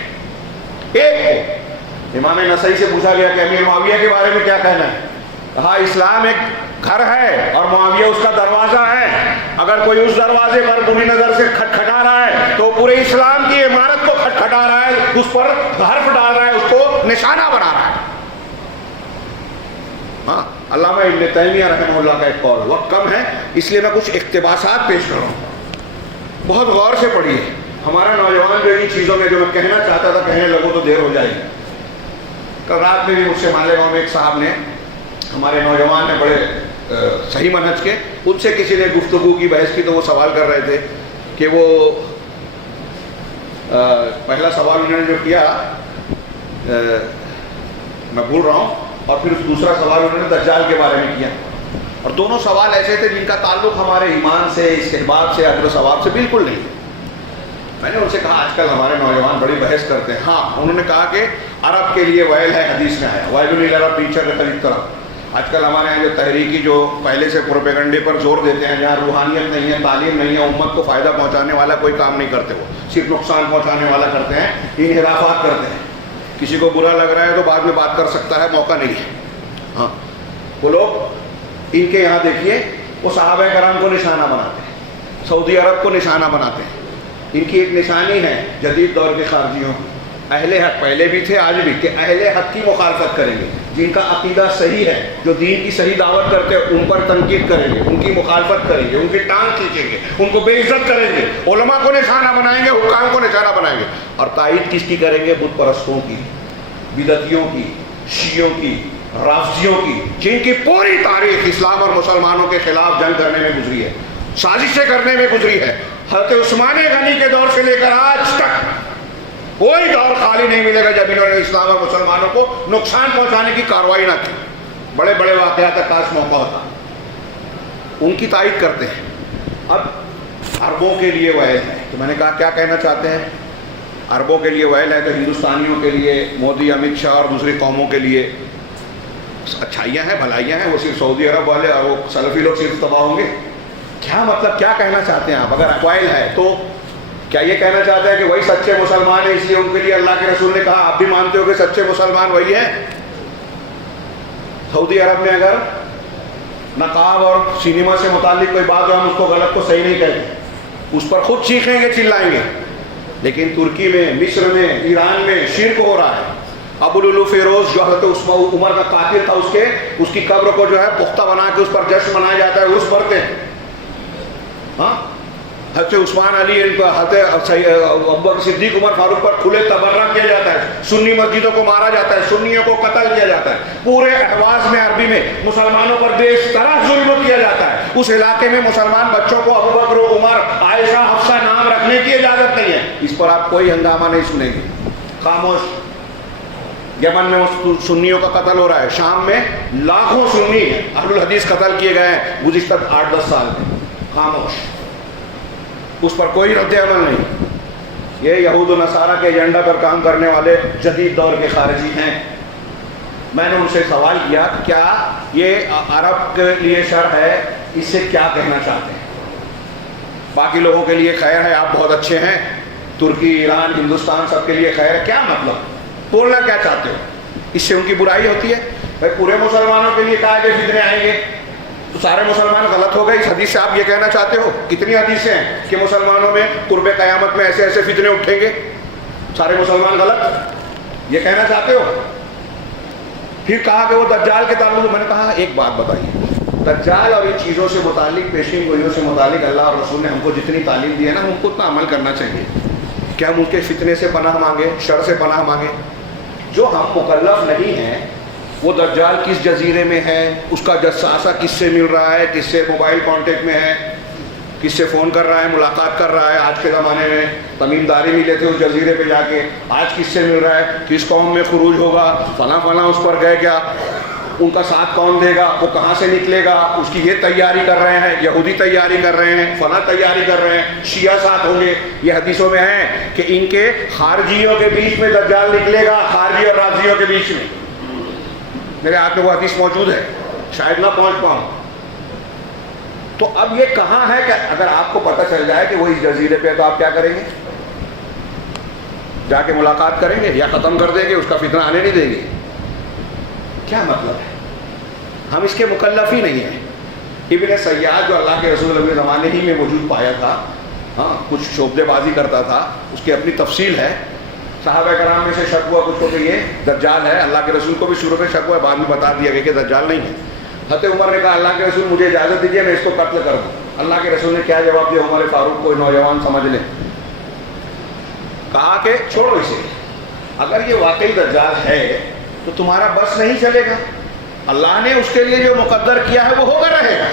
ایک کو. امام نسائی سے پوچھا گیا کہ امیر معاویہ کے بارے میں کیا کہنا ہے؟ کہا اسلام ایک گھر ہے اور معاویہ اس کا دروازہ ہے. اگر کوئی اس دروازے پر بری نظر سے کھٹکھٹا رہا ہے تو پورے اسلام کی عمارت کو کھٹکھٹا رہا ہے، اس پر حرف ڈال رہا ہے، اس کو نشانہ بنا رہا ہے. ہاں، علامہ ابن تیمیہ رحمہ اللہ کا ایک قول. وقت کم ہے اس لیے میں کچھ اقتباسات پیش کروں. بہت غور سے پڑھیے. ہمارا نوجوان جو ان چیزوں میں جو میں کہنا چاہتا تھا کہنے لگوں تو دیر ہو جائے گی. کل رات میں بھی مجھ سے مالیگاؤں میں ایک صاحب نے، ہمارے نوجوان نے بڑے صحیح منہج کے، ان سے کسی نے گفتگو کی، بحث کی، تو وہ سوال کر رہے تھے کہ وہ پہلا سوال انہوں نے جو کیا میں بھول رہا ہوں، اور پھر دوسرا سوال انہوں نے دجال کے بارے میں کیا. اور دونوں سوال ایسے تھے جن کا تعلق ہمارے ایمان سے، استحباب سے، اجر و ثواب سے بالکل نہیں. میں نے ان سے کہا آج کل ہمارے نوجوان بڑی بحث کرتے ہیں. ہاں، انہوں نے کہا کہ عرب کے لیے ویل ہے، حدیث میں ہے، ویل للعرب پیچھے کے قریب طرف. آج کل ہمارے یہاں جو تحریکی جو پہلے سے پروپیگنڈے پر زور دیتے ہیں، جہاں روحانیت نہیں ہے، تعلیم نہیں ہے، امت کو فائدہ پہنچانے والا کوئی کام نہیں کرتے، وہ صرف نقصان پہنچانے والا کرتے ہیں، انحرافات کرتے ہیں. کسی کو برا لگ رہا ہے تو بعد میں بات کر سکتا ہے، موقع نہیں ہے. ہاں، وہ لوگ ان کے یہاں دیکھیے، وہ صحابہ کرام کو نشانہ بناتے ہیں، سعودی عرب کو نشانہ بناتے ہیں. ان کی ایک نشانی ہے جدید دور کے خارجیوں کی. اہل حق پہلے بھی تھے، آج بھی، کہ اہل حق کی مخالفت کریں گے. جن کا عقیدہ صحیح ہے، جو دین کی صحیح دعوت کرتے ہیں، ان پر تنقید کریں گے، ان کی مخالفت کریں گے، ان کی ٹانگ کھینچیں گے، ان کو بے عزت کریں گے، علماء کو نشانہ بنائیں گے، حکام کو نشانہ بنائیں گے. اور تائید کس کی کریں گے؟ بت پرستوں کی، بدعتیوں کی، شیعوں کی، رافضیوں کی، جن کی پوری تاریخ اسلام اور مسلمانوں کے خلاف جنگ کرنے میں گزری ہے، سازشیں کرنے میں گزری ہے. حضرت عثمان غنی کے دور سے لے کر آج تک کوئی دور خالی نہیں ملے گا جب انہوں نے اسلام اور مسلمانوں کو نقصان پہنچانے کی کارروائی نہ کی. بڑے بڑے واقعات کا کاش موقع ہوتا. ان کی تائید کرتے ہیں. اب عربوں کے لیے ویل ہے، تو میں نے کہا کیا کہنا چاہتے ہیں؟ عربوں کے لیے ویل ہے تو ہندوستانیوں کے لیے، مودی، امت شاہ اور دوسری قوموں کے لیے اچھائیاں ہیں، بھلائیاں ہیں. وہ صرف سعودی عرب والے اور وہ سلفی لوگ صرف تباہ ہوں گے. کیا مطلب، کیا کہنا چاہتے ہیں آپ؟ اگر اقوائل ہے تو کیا یہ کہنا چاہتا ہے کہ وہی سچے مسلمان ہیں، اس لیے ان کے لیے اللہ کے رسول نے کہا آپ بھی مانتے ہو کہ سچے مسلمان وہی ہیں؟ سعودی عرب میں اگر نقاب اور سینما سے متعلق کوئی بات ہو، ہم اس کو غلط کو صحیح نہیں کہتے، اس پر خود چیخیں گے، چلائیں گے. لیکن ترکی میں، مصر میں، ایران میں شرک ہو رہا ہے. ابو لولو فیروز جو حضرت عمر کا قاتل تھا، اس کی قبر کو جو ہے پختہ بنا کے اس پر جشن منایا جاتا ہے، عرس پڑھتے ہیں. ہاں، حضرت عثمان علی، حضرت ابوبکر صدیق، عمر فاروق پر کھلے تبرہ کیا جاتا ہے، سنی مسجدوں کو مارا جاتا ہے، سنیوں کو قتل کیا جاتا ہے. پورے احواز میں، عربی میں مسلمانوں پر بے طرح ظلم کیا جاتا ہے. اس علاقے میں مسلمان بچوں کو ابوبکر، عمر، عائشہ، حفصہ نام رکھنے کی اجازت نہیں ہے. اس پر آپ کوئی ہنگامہ نہیں سنیں گے، خاموش. یمن میں سنیوں کا قتل ہو رہا ہے، شام میں لاکھوں سنی اہل الحدیث قتل کیے گئے ہیں گزشتہ 8-10 سال میں، خاموش. اس پر کوئی رد عمل نہیں. یہ یہود و نصارہ کے ایجنڈا پر کام کرنے والے جدید دور کے خارجی ہیں. میں نے ان سے سوال کیا کہ کیا یہ عرب کے لیے شر ہے، اس سے کیا کہنا چاہتے ہیں؟ باقی لوگوں کے لیے خیر ہے، آپ بہت اچھے ہیں، ترکی، ایران، ہندوستان سب کے لیے خیر ہے، کیا مطلب؟ بولنا کیا چاہتے ہو؟ اس سے ان کی برائی ہوتی ہے. بھائی پورے مسلمانوں کے لیے کہا کہ فتنے آئیں گے تو سارے مسلمان غلط ہو گئے. اس حدیث سے آپ یہ کہنا چاہتے ہو؟ کتنی حدیثیں ہیں کہ مسلمانوں میں قرب قیامت میں ایسے ایسے فتنے اٹھیں گے، سارے مسلمان غلط، یہ کہنا چاہتے ہو؟ پھر کہا کہ وہ دجال کے تعلق. میں نے کہا ایک بات بتائیے، دجال اور ان چیزوں سے متعلق، پیشین گوئیوں سے متعلق اللہ اور رسول نے ہم کو جتنی تعلیم دی ہے نا، ہم کو اتنا عمل کرنا چاہیے. کیا ہم ان کے فتنے سے پناہ مانگے، شر سے پناہ مانگے؟ جو ہم مکلف نہیں ہیں، وہ دجال کس جزیرے میں ہے، اس کا جساسہ کس سے مل رہا ہے، کس سے موبائل کانٹیکٹ میں ہے، کس سے فون کر رہا ہے, ملاقات کر رہا ہے. آج کے زمانے میں تمیم داری ملے تھے اس جزیرے پہ جا کے, آج کس سے مل رہا ہے, کس قوم میں خروج ہوگا, فلاں فلاں اس پر گئے کیا, ان کا ساتھ کون دے گا, وہ کہاں سے نکلے گا, اس کی یہ تیاری کر رہے ہیں, یہودی تیاری کر رہے ہیں, فلاں تیاری کر رہے ہیں, شیعہ ساتھ ہوں گے. یہ حدیثوں میں ہے کہ ان کے خارجیوں کے بیچ میں دجال نکلے گا, خارجی اور رافضیوں کے بیچ میں. میرے ہاتھ میں وہ حدیث موجود ہے, شاید نہ پہنچ پاؤں. تو اب یہ کہاں ہے کہ اگر آپ کو پتہ چل جائے کہ وہ اس جزیرے پہ, تو آپ کیا کریں گے؟ جا کے ملاقات کریں گے یا ختم کر دیں گے, اس کا فتنہ آنے نہیں دیں گے؟ کیا مطلب ہے؟ ہم اس کے مکلف ہی نہیں ہیں. ابن سیاد جو اللہ کے رسول اپنے زمانے ہی میں موجود پایا تھا, ہاں کچھ شعبدے بازی کرتا تھا, اس کی اپنی تفصیل ہے. صحابہ کرام میں سے شک ہوا کچھ کو کہ یہ دجال ہے. اللہ کے رسول کو بھی شروع میں شک ہوا, بعد میں بتا دیا گیا کہ دجال نہیں ہے. حضرت عمر نے کہا اللہ کے رسول مجھے اجازت دیجیے میں اس کو قتل کر دوں. اللہ کے رسول نے کیا جواب دیا؟ عمر فاروق کو نوجوان سمجھ لیں. کہا کہ چھوڑو اسے, اگر یہ واقعی دجال ہے تو تمہارا بس نہیں چلے گا. اللہ نے اس کے لیے جو مقدر کیا ہے وہ ہو کر رہے گا.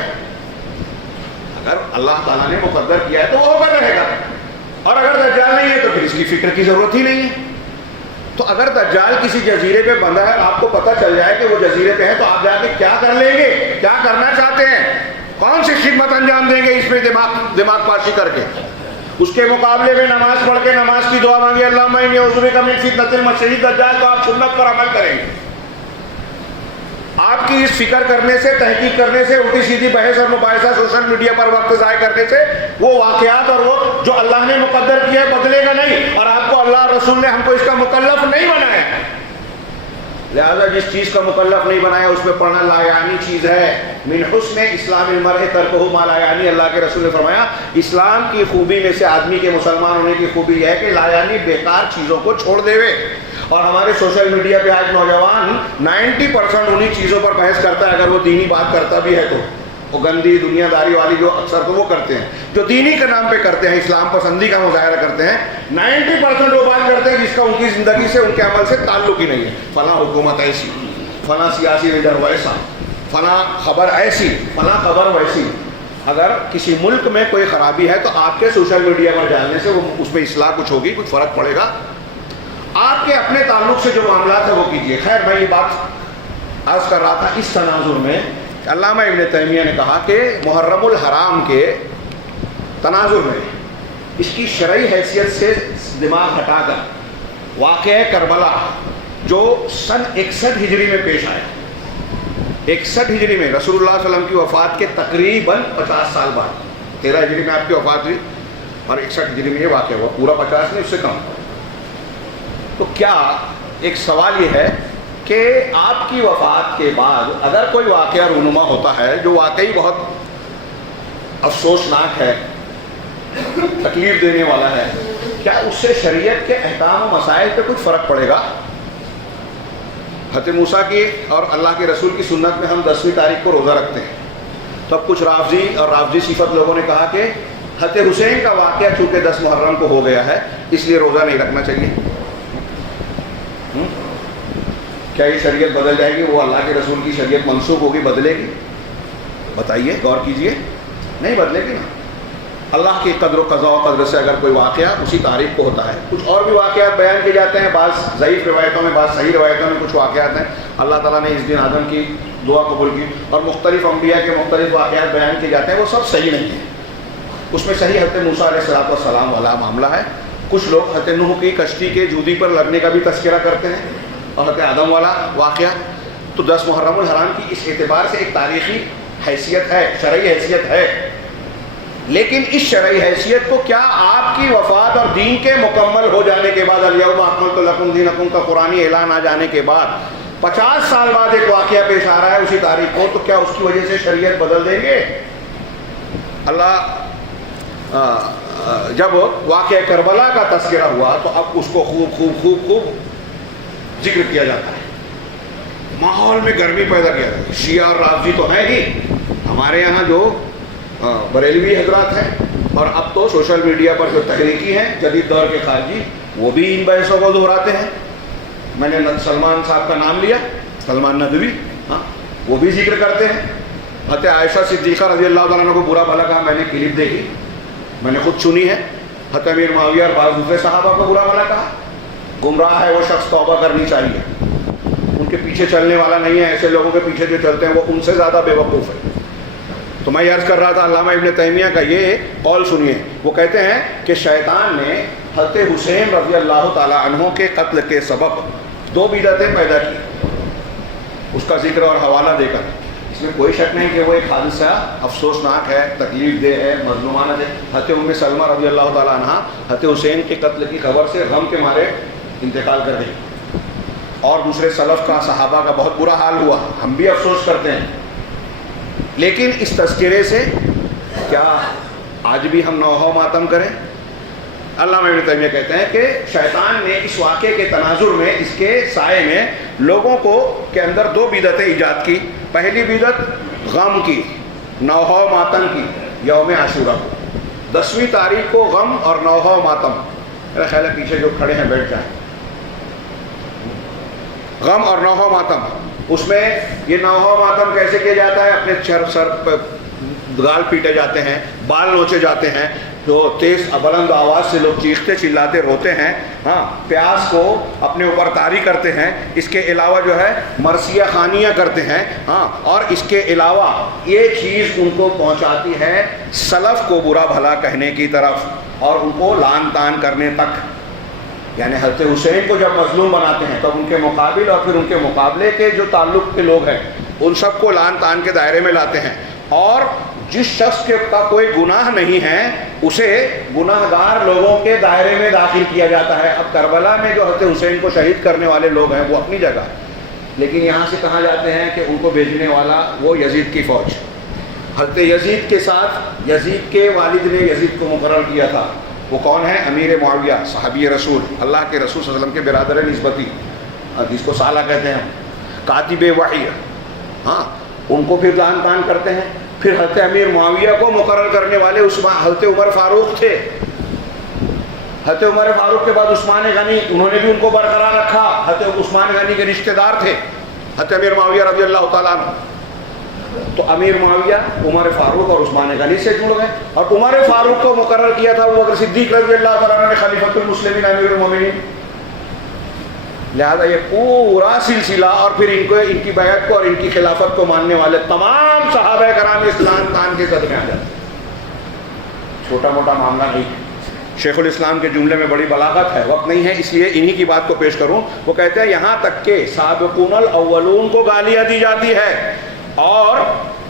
اگر اللہ تعالیٰ نے مقدر کیا ہے تو وہ ہو کر رہے گا, اور اگر دجال نہیں ہے تو پھر اس کی فکر کی ضرورت ہی نہیں ہے. تو اگر دجال کسی جزیرے پہ بندھا ہے, آپ کو پتہ چل جائے کہ وہ جزیرے پہ ہے, تو آپ جا کے کیا کر لیں گے؟ کیا کرنا چاہتے ہیں؟ کون سی خدمت انجام دیں گے اس پہ دماغ پاشی کر کے؟ اس کے مقابلے میں نماز پڑھ کے نماز کی دعا مانگی اللہم انی اعوذ بک من فتنۃ المسیح الدجال, تو آپ سنت پر عمل کریں گے. آپ کی اس فکر کرنے سے, تحقیق کرنے سے, الٹی سیدھی بحث اور مباحثہ سوشل میڈیا پر وقت ضائع کرنے سے وہ واقعات اور وہ جو اللہ نے مقدر کیا ہے بدلے گا نہیں, اور آپ کو اللہ اور رسول نے ہم کو اس کا مکلف نہیں بنایا. لہذا جس چیز کا مکلف نہیں بنایا اس میں پڑھنا لا یعنی چیز ہے. من حسن اسلام المرء ترکہ ما لا یعنی, اللہ کے رسول نے فرمایا اسلام کی خوبی میں سے, آدمی کے مسلمان ہونے کی خوبی یہ ہے کہ لا یعنی بیکار چیزوں کو چھوڑ دے. اور ہمارے سوشل میڈیا پہ آج نوجوان 90% انہی چیزوں پر بحث کرتا ہے. اگر وہ دینی بات کرتا بھی ہے تو وہ گندی دنیا داری والی جو اکثر تو وہ کرتے ہیں, جو دینی کے نام پہ کرتے ہیں, اسلام پسندی کا مظاہرہ کرتے ہیں, 90% وہ بات کرتے ہیں جس کا ان کی زندگی سے, ان کے عمل سے تعلق ہی نہیں ہے. فلاں حکومت ایسی, فلاں سیاسی لیڈر ویسا, فلاں خبر ایسی, فلاں خبر ویسی. اگر کسی ملک میں کوئی خرابی ہے تو آپ کے سوشل میڈیا پر ڈالنے سے وہ اس میں اصلاح کچھ ہوگی, کچھ فرق پڑے گا؟ آپ کے اپنے تعلق سے جو معاملات ہیں وہ کیجیے. خیر میں یہ بات عرض کر رہا تھا اس تناظر میں, علامہ ابن تیمیہ نے کہا کہ محرم الحرام کے تناظر میں اس کی شرعی حیثیت سے دماغ ہٹا کر واقعہ کربلا جو سن 61 ہجری میں پیش آیا, 61 ہجری میں رسول اللہ صلی اللہ علیہ وسلم کی وفات کے تقریباً 50 سال بعد, 13 ہجری میں آپ کی وفات ہوئی اور 61 ہجری میں یہ واقعہ ہوا, پورا 50 نہیں اس سے کم. تو کیا ایک سوال یہ ہے کہ آپ کی وفات کے بعد اگر کوئی واقعہ رونما ہوتا ہے جو واقعی بہت افسوسناک ہے, تکلیف دینے والا ہے, کیا اس سے شریعت کے احکام و مسائل پہ کچھ فرق پڑے گا؟ حضرت موسیٰ کی اور اللہ کے رسول کی سنت میں ہم 10ویں تاریخ کو روزہ رکھتے ہیں. تو اب کچھ رافضی اور رافضی صفت لوگوں نے کہا کہ حضرت حسین کا واقعہ چونکہ 10 محرم کو ہو گیا ہے اس لیے روزہ نہیں رکھنا چاہیے. کیا یہ شریعت بدل جائے گی؟ وہ اللہ کے رسول کی شریعت منسوخ ہوگی, بدلے گی؟ بتائیے, غور کیجئے. نہیں بدلے گی نا. اللہ کی قدر و قضاء و قدر سے اگر کوئی واقعہ اسی تاریخ کو ہوتا ہے, کچھ اور بھی واقعات بیان کیے جاتے ہیں, بعض ضعیف روایتوں میں, بعض صحیح روایتوں میں کچھ واقعات ہیں. اللہ تعالیٰ نے اس دن آدم کی دعا قبول کی, اور مختلف انبیاء کے مختلف واقعات بیان کیے جاتے ہیں, وہ سب صحیح نہیں ہیں. اس میں صحیح حضرت موسیٰ علیہ السلام والا معاملہ ہے. کچھ لوگ حضرت نوح کی کشتی کے جودی پر لڑنے کا بھی تذکرہ کرتے ہیں, اور حضرت آدم والا واقعہ. تو 10 محرم الحرام کی اس اعتبار سے ایک تاریخی حیثیت ہے, شرعی حیثیت ہے, لیکن اس شرعی حیثیت کو کیا آپ کی وفات اور دین کے مکمل ہو جانے کے بعد, الیوم اکملت لکم دینکم کا قرآنی اعلان آ جانے کے بعد 50 سال بعد ایک واقعہ پیش آ رہا ہے اسی تاریخ کو, تو کیا اس کی وجہ سے شریعت بدل دیں گے؟ اللہ جب واقعہ کربلا کا تذکرہ ہوا تو اب اس کو خوب ذکر کیا جاتا ہے, ماحول میں گرمی پیدا کیا جاتا ہے. شیعہ اور رافضی تو ہیں ہی, ہمارے یہاں جو بریلوی حضرات ہیں, اور اب تو سوشل میڈیا پر جو تحریکی ہیں جدید دور کے خارجی, وہ بھی ان بحثوں کو دہراتے ہیں. میں نے سلمان صاحب کا نام لیا, سلمان ندوی, ہاں وہ بھی ذکر کرتے ہیں. حضرت عائشہ صدیقہ رضی اللہ تعالیٰ عنہ کو برا بھلا کہا، میں نے کلپ دیکھی، میں نے خود سنی ہے. حضرت امیر معاویہ اور بعض دوسرے صحابہ کو برا بھلا کہا. گمراہ ہے وہ شخص، توبہ کرنی چاہیے. ان کے پیچھے چلنے والا نہیں ہے، ایسے لوگوں کے پیچھے جو چلتے ہیں وہ ان سے زیادہ بے وقوف ہے. تو میں یہ عرض کر رہا تھا علامہ ابن تیمیہ کا یہ قول سنیے. وہ کہتے ہیں کہ شیطان نے حضرت حسین رضی اللہ تعالیٰ عنہ کے قتل کے سبب 2 بدعتیں پیدا کی، اس کا ذکر اور حوالہ دے کر. اس میں کوئی شک نہیں کہ وہ ایک حادثہ افسوسناک ہے، تکلیف دہ ہے، مظلومانہ ہے. حضرت ام سلمہ رضی اللہ تعالیٰ عنہ حضرت حسین کے قتل کی خبر سے غم کے مارے انتقال کر گئی، اور دوسرے سلف کا، صحابہ کا بہت برا حال ہوا. ہم بھی افسوس کرتے ہیں، لیکن اس تذکرے سے کیا آج بھی ہم نوحہ ماتم کریں؟ علامہ ابن تیمیہ کہتے ہیں کہ شیطان نے اس واقعے کے تناظر میں، اس کے سائے میں لوگوں کو کے اندر 2 بدعتیں ایجاد کی. پہلی بدعت غم کی، نوحہ ماتم کی، یوم عاشورہ کو. 10ویں تاریخ کو غم اور نوحہ ماتم. میرا خیال ہے پیچھے جو کھڑے ہیں بیٹھ جائیں. غم اور نوحہ ماتم، اس میں یہ نوحہ ماتم کیسے کیا جاتا ہے؟ اپنے سر پر گال پیٹے جاتے ہیں، بال نوچے جاتے ہیں، جو تیز بلند آواز سے لوگ چیختے چلاتے روتے ہیں. ہاں، پیاس کو اپنے اوپر طاری کرتے ہیں. اس کے علاوہ جو ہے مرثیہ خوانیاں کرتے ہیں. ہاں، اور اس کے علاوہ یہ چیز ان کو پہنچاتی ہے سلف کو برا بھلا کہنے کی طرف اور ان کو لعن طعن کرنے تک. یعنی حضرت حسین کو جب مظلوم بناتے ہیں تب ان کے مقابل اور پھر ان کے مقابلے کے جو تعلق کے لوگ ہیں ان سب کو لعن طعن کے دائرے میں لاتے ہیں. اور جس شخص کے کا کوئی گناہ نہیں ہے اسے گناہ گار لوگوں کے دائرے میں داخل کیا جاتا ہے. اب کربلا میں جو حضرت حسین کو شہید کرنے والے لوگ ہیں وہ اپنی جگہ، لیکن یہاں سے کہا جاتے ہیں کہ ان کو بھیجنے والا وہ یزید کی فوج. حضرت یزید کے ساتھ یزید کے والد نے یزید کو مقرر کیا تھا. وہ کون ہے؟ امیر معاویہ، صحابی رسول، اللہ کے رسول صلی اللہ علیہ وسلم کے برادر نسبتی، جس کو سالہ کہتے ہیں، کاتب وحی. ہاں، ان کو پھر لعن طعن کرتے ہیں. پھر حضرت امیر معاویہ کو مقرر کرنے والے حضرت عمر فاروق تھے. حضرت عمر فاروق کے بعد عثمان غنی، انہوں نے بھی ان کو برقرار رکھا. حضرت عثمان غنی کے رشتہ دار تھے حضرت امیر معاویہ رضی اللہ تعالیٰ عنہ. تو امیر معاویہ عمر فاروق اور عثمان غنی سے جڑ گئے، اور عمر فاروق کو مقرر کیا تھا ابو بکر صدیق رضی اللہ تعالیٰ عنہ نے خلیفۃ المسلمین امیر المومنین. لہذا یہ پورا سلسلہ اور پھر ان کی بیعت کو اور ان کی خلافت کو ماننے والے تمام صحابہ کرام اسلام تان کے صدقے آ جاتے ہیں. چھوٹا موٹا معاملہ نہیں. شیخ الاسلام کے جملے میں بڑی بلاغت ہے، وقت نہیں ہے اس لیے انہی کی بات کو پیش کروں. وہ کہتے ہیں یہاں تک کہ سابقون الاولون کو گالیاں دی جاتی ہے، اور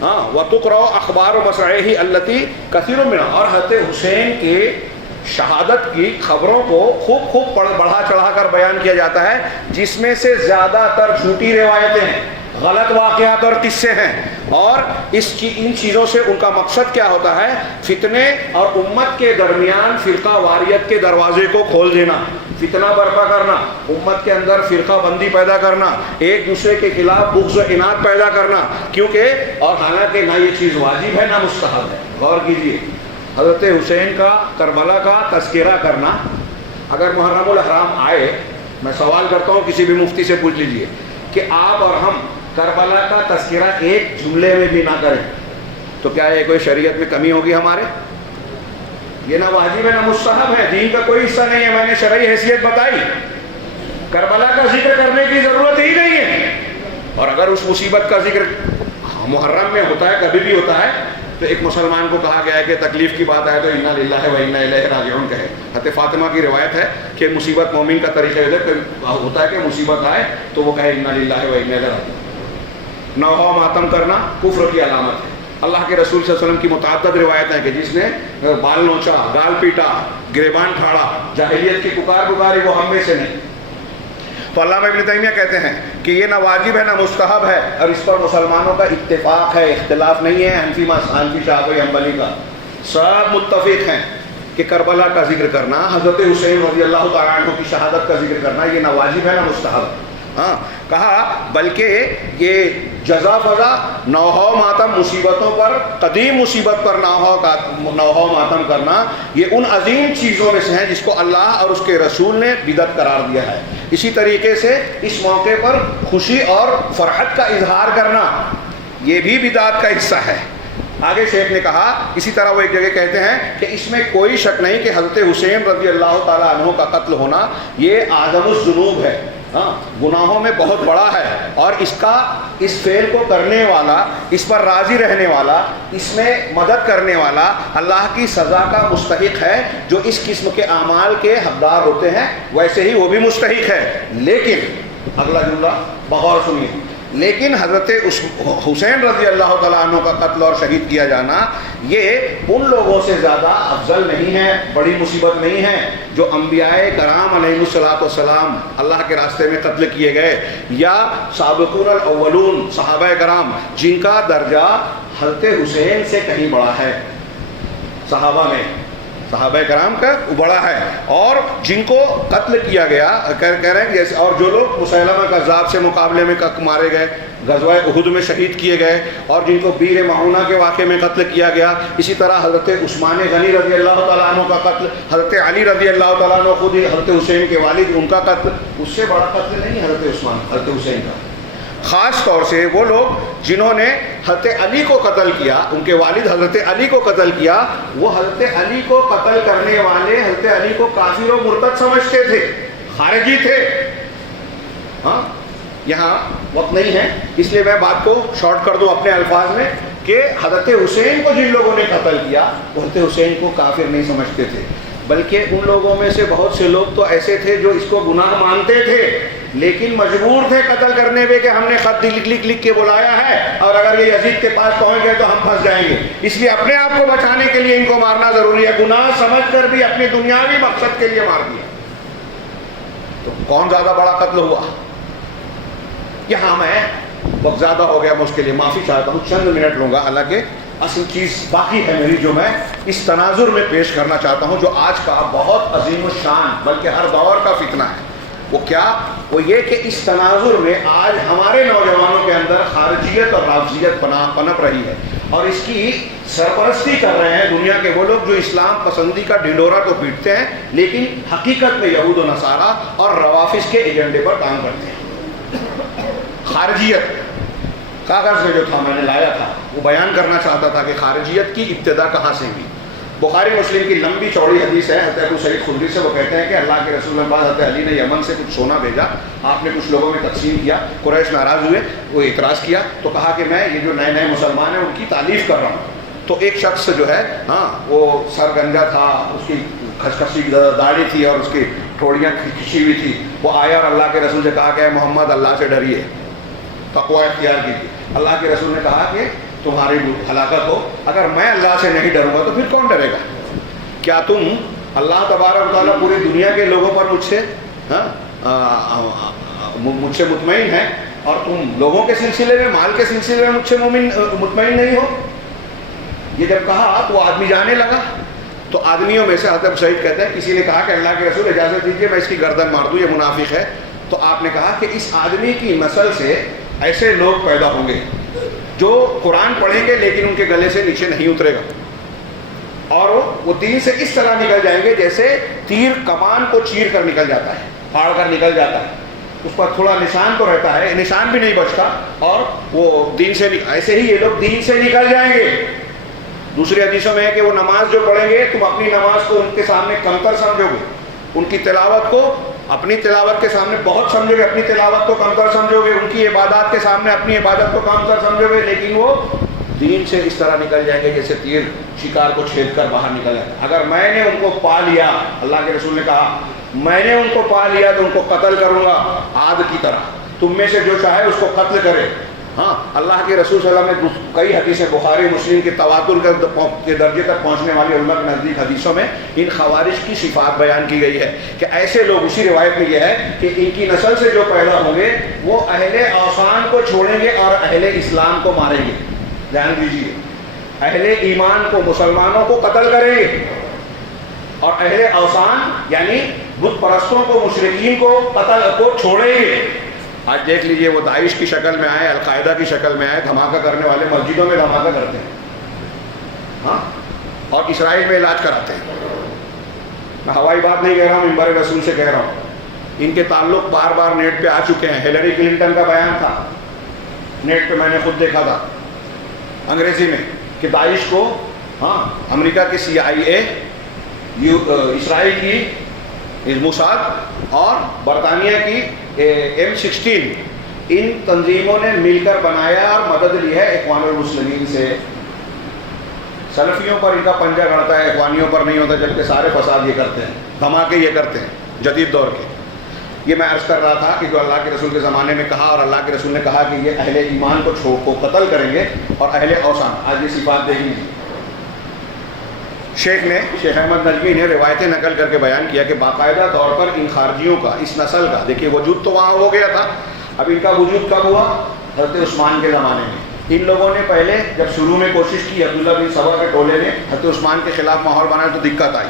وَتُقْرَأُ أَخْبَارُ مَصْرَعِهِ الَّتِي كَثِيرٌ مِنْهَا، اور حضرت حسین کی شہادت کی خبروں کو خوب بڑھا چڑھا کر بیان کیا جاتا ہے، جس میں سے زیادہ تر جھوٹی روایتیں ہیں، غلط واقعات اور قصے ہیں. اور ان چیزوں سے ان کا مقصد کیا ہوتا ہے؟ فتنے اور امت کے درمیان فرقہ واریت کے دروازے کو کھول دینا، فتنہ برپا کرنا، امت کے اندر فرقہ بندی پیدا کرنا، ایک دوسرے کے خلاف بغض و عناد پیدا کرنا. کیونکہ اور حالانکہ نہ یہ چیز واجب ہے نہ مستحب ہے. غور کیجیے، حضرت حسین کا کربلا کا تذکرہ کرنا، اگر محرم الاحرام آئے، میں سوال کرتا ہوں کسی بھی مفتی سے پوچھ لیجئے کہ آپ اور ہم کربلا کا تذکرہ ایک جملے میں بھی نہ کریں تو کیا یہ کوئی شریعت میں کمی ہوگی ہمارے؟ یہ نہ واجب ہے نہ مستحب ہے، دین کا کوئی حصہ نہیں ہے. میں نے شرعی حیثیت بتائی، کربلا کا ذکر کرنے کی ضرورت ہی نہیں ہے. اور اگر اس مصیبت کا ذکر محرم میں ہوتا ہے، کبھی بھی ہوتا ہے، تو ایک مسلمان کو کہا گیا ہے کہ تکلیف کی بات آئے تو انا للہ و انا الیہ راجعون کہے. حضرت فاطمہ کی روایت ہے کہ مصیبت مومن کا طریقہ ہوتا ہے کہ مصیبت آئے تو وہ کہے انا للہ و انا الیہ راجعون. نوحہ ماتم کرنا کفر کی علامت ہے. اللہ کے رسول صلی اللہ علیہ وسلم کی متعدد روایت ہیں کہ جس نے بال نوچا، گال پیٹا، گریبان پھاڑا، جاہلیت کی پکاری وہ ہم میں سے نہیں. تو علامہ ابن تیمیہ کہتے ہیں کہ یہ نہ واجب ہے نہ مستحب ہے، اور اس پر مسلمانوں کا اتفاق ہے، اختلاف نہیں ہے. حنفی شافعی حنبلی کا سب متفق ہیں کہ کربلا کا ذکر کرنا، حضرت حسین رضی اللہ تعالیٰ عنہ کی شہادت کا ذکر کرنا یہ نہ واجب ہے نہ مستحب. ہاں کہا بلکہ یہ جزا فضا نوحہ ماتم مصیبتوں پر، قدیم مصیبت پر نوحہ ماتم کرنا یہ ان عظیم چیزوں میں سے ہیں جس کو اللہ اور اس کے رسول نے بدعت قرار دیا ہے. اسی طریقے سے اس موقع پر خوشی اور فرحت کا اظہار کرنا یہ بھی بدعت کا حصہ ہے۔ آگے شیخ نے کہا اسی طرح وہ ایک جگہ کہتے ہیں کہ اس میں کوئی شک نہیں کہ حضرت حسین رضی اللہ تعالیٰ عنہ کا قتل ہونا یہ اعظم الذنوب ہے، گناہوں میں بہت بڑا ہے، اور اس فعل کو کرنے والا، اس پر راضی رہنے والا، اس میں مدد کرنے والا اللہ کی سزا کا مستحق ہے۔ جو اس قسم کے اعمال کے حقدار ہوتے ہیں ویسے ہی وہ بھی مستحق ہے۔ لیکن اگلا جملہ بغور سنیے، لیکن حضرت حسین رضی اللہ تعالیٰ عنہ کا قتل اور شہید کیا جانا یہ ان لوگوں سے زیادہ افضل نہیں ہے، بڑی مصیبت نہیں ہے جو انبیاء کرام علیہ الصلوۃ والسلام اللہ کے راستے میں قتل کیے گئے، یا سابقون الاولون صحابہ کرام جن کا درجہ حضرت حسین سے کہیں بڑا ہے، صحابہ کرام کا بڑا ہے، اور جن کو قتل کیا گیا کہہ رہے ہیں جیسے، اور جو لوگ مسیلمہ کذاب سے مقابلے میں مارے گئے، غزوہ احد میں شہید کیے گئے، اور جن کو بیر معونہ کے واقعے میں قتل کیا گیا، اسی طرح حضرت عثمان غنی رضی اللہ تعالیٰ عنہ کا قتل، حضرت علی رضی اللہ تعالیٰ عنہ خود حضرت حسین کے والد ان کا قتل، اس سے بڑا قتل نہیں حضرت حسین کا۔ خاص طور سے وہ لوگ جنہوں نے حضرت علی کو قتل کیا، ان کے والد حضرت علی کو قتل کیا، وہ حضرت علی کو قتل کرنے والے حضرت علی کو کافر و مرتد سمجھتے تھے، خارجی تھے۔ یہاں وقت نہیں ہے اس لیے میں بات کو شارٹ کر دوں اپنے الفاظ میں، کہ حضرت حسین کو جن لوگوں نے قتل کیا وہ حضرت حسین کو کافر نہیں سمجھتے تھے، بلکہ ان لوگوں میں سے بہت سے لوگ تو ایسے تھے جو اس کو گناہ مانتے تھے، لیکن مجبور تھے قتل کرنے پہ کہ ہم نے خط لکھ کے بلایا ہے، اور اگر یہ یزید کے پاس پہنچ گئے تو ہم پھنس جائیں گے، اس لیے اپنے آپ کو بچانے کے لیے ان کو مارنا ضروری ہے، گناہ سمجھ کر بھی اپنے دنیاوی مقصد کے لیے مار دیا۔ تو کون زیادہ بڑا قتل ہوا؟ یہاں میں وقت زیادہ ہو گیا، میں اس کے لیے معافی چاہتا ہوں، چند منٹ لوں گا، حالانکہ اصل چیز باقی ہے میری جو میں اس تناظر میں پیش کرنا چاہتا ہوں، جو آج کا بہت عظیم الشان بلکہ ہر دور کا فتنہ ہے۔ وہ کیا؟ وہ یہ کہ اس تناظر میں آج ہمارے نوجوانوں کے اندر خارجیت اور رافضیت پنپ رہی ہے، اور اس کی سرپرستی کر رہے ہیں دنیا کے وہ لوگ جو اسلام پسندی کا ڈھنڈورا تو پیٹتے ہیں، لیکن حقیقت میں یہود و نصارہ اور روافض کے ایجنڈے پر کام کرتے ہیں۔ خارجیت کاغذ میں جو تھا میں نے لایا تھا، وہ بیان کرنا چاہتا تھا کہ خارجیت کی ابتدا کہاں سے ہوئی۔ بخاری مسلم کی لمبی چوڑی حدیث ہے حضرت ابو سعید خدری سے، وہ کہتے ہیں کہ اللہ کے رسول کے پاس حضرت علی نے یمن سے کچھ سونا بھیجا، آپ نے کچھ لوگوں میں تقسیم کیا، قریش ناراض ہوئے، وہ اعتراض کیا، تو کہا کہ میں یہ جو نئے نئے مسلمان ہیں ان کی تعریف کر رہا ہوں۔ تو ایک شخص جو ہے وہ سر گنجا تھا، اس کی کھچکھچی داڑھی تھی اور اس کی ٹھوڑیاں کھچی ہوئی تھی، وہ آیا اور اللہ کے رسول سے کہا کہ اے محمد اللہ سے ڈریے، تقوی اختیار کیجیے۔ اللہ کے رسول نے کہا کہ تمہاری ہلاکت ہو، اگر میں اللہ سے نہیں ڈروں گا تو پھر کون ڈرے گا؟ کیا تم اللہ تبارک و تعالیٰ پوری دنیا کے لوگوں پر مجھ سے مطمئن ہیں، اور تم لوگوں کے سلسلے میں، مال کے سلسلے میں مجھ سے مطمئن نہیں ہو؟ یہ جب کہا تو وہ آدمی جانے لگا، تو آدمیوں میں سے حضرت سعید کہتے ہیں کسی نے کہا کہ اللہ کے رسول اجازت دیجیے میں اس کی گردن مار دوں، یہ منافق ہے۔ تو آپ نے کہا کہ اس آدمی کی نسل سے ایسے لوگ پیدا ہوں گے جو قرآن پڑھیں گے لیکن ان کے گلے سے نیچے نہیں اترے گا، اور وہ دین سے اس طرح نکل جائیں گے جیسے تیر کمان کو چیر کر نکل جاتا ہے، پھاڑ کر نکل جاتا ہے، اس پر تھوڑا نشان تو رہتا ہے، نشان بھی نہیں بچتا، اور وہ دین سے ایسے ہی یہ لوگ دین سے نکل جائیں گے۔ دوسری حدیثوں میں ہے کہ وہ نماز جو پڑھیں گے تم اپنی نماز کو ان کے سامنے کمتر سمجھو گے، ان کی تلاوت کو اپنی تلاوت کے سامنے بہت سمجھو گے، اپنی تلاوت کو کمتر سمجھو گے، ان کی عبادات کے سامنے اپنی عبادت کو کمتر سمجھو گے، لیکن وہ دین سے اس طرح نکل جائیں گے جیسے تیر شکار کو چھید کر باہر نکل جاتا ہے۔ اگر میں نے ان کو پا لیا، اللہ کے رسول نے کہا میں نے ان کو پا لیا تو ان کو قتل کروں گا عاد کی طرح، تم میں سے جو چاہے اس کو قتل کرے۔ ہاں، اللہ کے رسول صلی اللہ علیہ وسلم نے کئی حدیثیں بخاری مسلم کے تواتر کے درجے تک پہنچنے والی علماء کے نزدیک حدیثوں میں ان خوارج کی صفات بیان کی گئی ہے کہ ایسے لوگ، اسی روایت میں یہ ہے کہ ان کی نسل سے جو پیدا ہوں گے وہ اہل اوثان کو چھوڑیں گے اور اہل اسلام کو ماریں گے۔ دھیان دیجیے، اہل ایمان کو، مسلمانوں کو قتل کریں گے، اور اہل اوثان یعنی بت پرستوں کو، مشرکین کو قتل کو چھوڑیں گے۔ آج دیکھ لیجئے وہ داعش کی شکل میں آئے، القاعدہ کی شکل میں آئے، دھماکہ کرنے والے مسجدوں میں دھماکہ کرتے ہیں، ہاں، اور اسرائیل میں علاج کراتے ہیں۔ میں ہوائی بات نہیں کہہ رہا ہوں، منبر رسول سے کہہ رہا ہوں، ان کے تعلق بار بار نیٹ پہ آ چکے ہیں۔ ہیلری کلنٹن کا بیان تھا، نیٹ پہ میں نے خود دیکھا تھا انگریزی میں کہ داعش کو امریکہ کی CIA، اسرائیل کی موساد اور برطانیہ کی M16، ان تنظیموں نے مل کر بنایا اور مدد لی ہے اخوان المسلمین سے۔ سلفیوں پر ان کا پنجہ گڑتا ہے، اخوانیوں پر نہیں ہوتا، جبکہ سارے فساد یہ کرتے ہیں، دھماکے یہ کرتے ہیں جدید دور کے۔ یہ میں عرض کر رہا تھا کہ جو اللہ کے رسول کے زمانے میں کہا، اور اللہ کے رسول نے کہا کہ یہ اہل ایمان کو قتل کریں گے اور اہل اوثان، آج یہ صفات دیکھیں گے۔ شیخ احمد نجمی نے روایتیں نقل کر کے بیان کیا کہ باقاعدہ طور پر ان خارجیوں کا، اس نسل کا، دیکھیے وجود تو وہاں ہو گیا تھا، اب ان کا وجود کب ہوا؟ حضرت عثمان کے زمانے میں۔ ان لوگوں نے پہلے جب شروع میں کوشش کی، عبداللہ بن سبا کے ٹولے نے حضرت عثمان کے خلاف ماحول بنایا تو دقت آئی،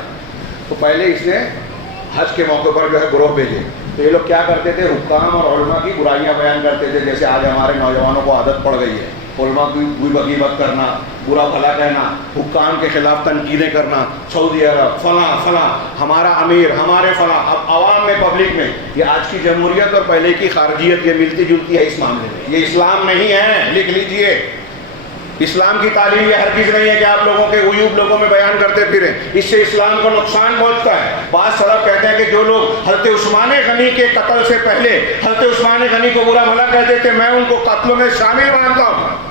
تو پہلے اس نے حج کے موقع پر جو ہے گروہ بھیجے۔ تو یہ لوگ کیا کرتے تھے؟ حکام اور علماء کی برائیاں بیان کرتے تھے، جیسے آج ہمارے نوجوانوں کو عادت پڑ گئی ہے، علماء کی غیبت کرنا، برا بھلا کہنا، حکام کے خلاف تنقیدیں کرنا، سعودی عرب فلاں فلاں، ہمارا امیر، ہمارے فلاں۔ اب عوام میں، پبلک میں، یہ آج کی جمہوریت اور پہلے کی خارجیت یہ ملتی جلتی ہے اس معاملے میں۔ یہ اسلام نہیں ہے، لکھ لیجئے۔ اسلام کی تعلیم یہ ہرگز نہیں ہے کہ آپ لوگوں کے عیوب لوگوں میں بیان کرتے پھریں، اس سے اسلام کو نقصان پہنچتا ہے۔ بعض سلف کہتے ہیں کہ جو لوگ حضرت عثمان غنی کے قتل سے پہلے حضرت عثمان غنی کو برا بھلا کہتے تھے، میں ان کو قتلوں میں شامل مانتا ہوں۔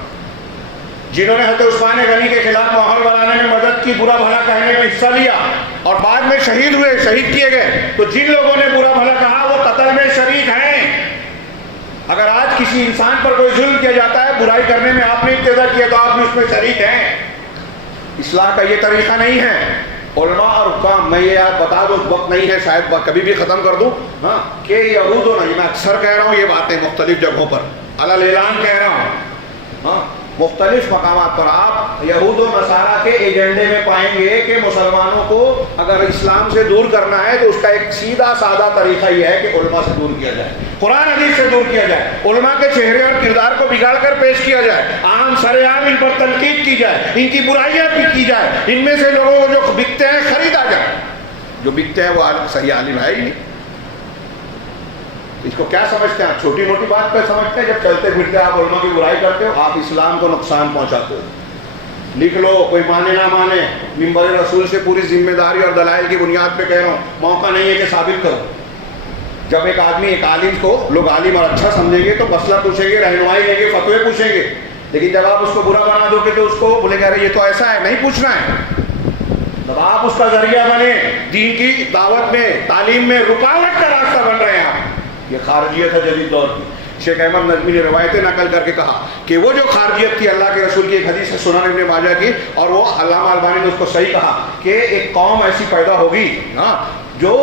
جنہوں نے حضرت عثمان غنی کے خلاف ماحول بنانے میں مدد کی، برا بھلا کہنے میں حصہ لیا اور بعد میں شہید ہوئے، شہید کیے گئے، تو جن لوگوں نے برا بھلا کہا وہ قتل میں شریک ہیں۔ اگر آج کسی انسان پر کوئی ظلم کیا جاتا ہے، برائی کرنے میں آپ نے ابتدا کیا تو آپ بھی اس میں شریک ہیں۔ اصلاح کا یہ طریقہ نہیں ہے۔ علماء اور حکام، میں یہ بتا دوں، وقت نہیں ہے، شاید کبھی بھی ختم کر دوں، کہ یہود و نہیں، میں اکثر کہہ رہا ہوں یہ باتیں مختلف جگہوں پر علی اعلان کہہ رہا ہوں، مختلف مقامات پر آپ یہود و نصارہ کے ایجنڈے میں پائیں گے کہ مسلمانوں کو اگر اسلام سے دور کرنا ہے تو اس کا ایک سیدھا سادہ طریقہ یہ ہے کہ علماء سے دور کیا جائے، قرآن حدیث سے دور کیا جائے، علماء کے چہرے اور کردار کو بگاڑ کر پیش کیا جائے، عام سر عام ان پر تنقید کی جائے، ان کی برائیاں بھی کی جائے، ان میں سے لوگوں کو جو بکتے ہیں خریدا جائے، جو بکتے ہیں وہ صحیح عالم ہے ہی نہیں۔ اس کو کیا سمجھتے ہیں آپ؟ چھوٹی موٹی بات پہ سمجھتے ہیں؟ جب چلتے پھرتے آپ علماء کی برائی کرتے ہو، آپ اسلام کو نقصان پہنچاتے ہو۔ لکھ لو، کوئی مانے نہ مانے، منبر رسول سے پوری ذمہ داری اور دلائل کی بنیاد پہ کہہ رہا ہوں، موقع نہیں ہے کہ ثابت کرو۔ جب ایک آدمی، ایک عالم کو لوگ عالم اور اچھا سمجھیں گے تو مسئلہ پوچھیں گے، رہنمائی لیں گے، فتوے پوچھیں گے، لیکن جب آپ اس کو برا بنا دو گے تو اس کو بولیں گے ارے یہ تو ایسا ہے، نہیں پوچھنا ہے۔ جب آپ اس کا ذریعہ بنے، دین کی دعوت میں، تعلیم میں رکاوٹ کا راستہ بن رہے ہیں آپ، یہ خارجیت ہے جدید دور کی۔ شیخ احمد نجمی نے روایتیں نقل کر کے کہا کہ وہ جو خارجیت تھی، اللہ کے رسول کی ایک حدیث ہے سنن ابن ماجہ کی، اور وہ علامہ البانی نے اس کو صحیح کہا کہ ایک قوم ایسی پیدا ہوگی جو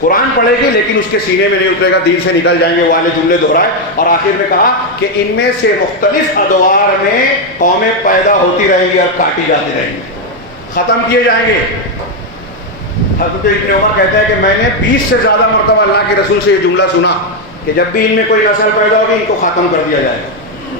قرآن پڑھے گی لیکن اس کے سینے میں نہیں اترے گا، دین سے نکل جائیں گے، وہ والے جملے دہرائے، اور آخر میں کہا کہ ان میں سے مختلف ادوار میں قومیں پیدا ہوتی رہیں گی اور کاٹی جاتی رہیں گی، ختم کیے جائیں گے۔ حضرت ابن عمر کہتا ہے کہ میں نے 20 سے زیادہ مرتبہ اللہ کے رسول سے یہ جملہ سنا کہ جب بھی ان میں کوئی نسل پیدا ہوگی ان کو ختم کر دیا جائے گا۔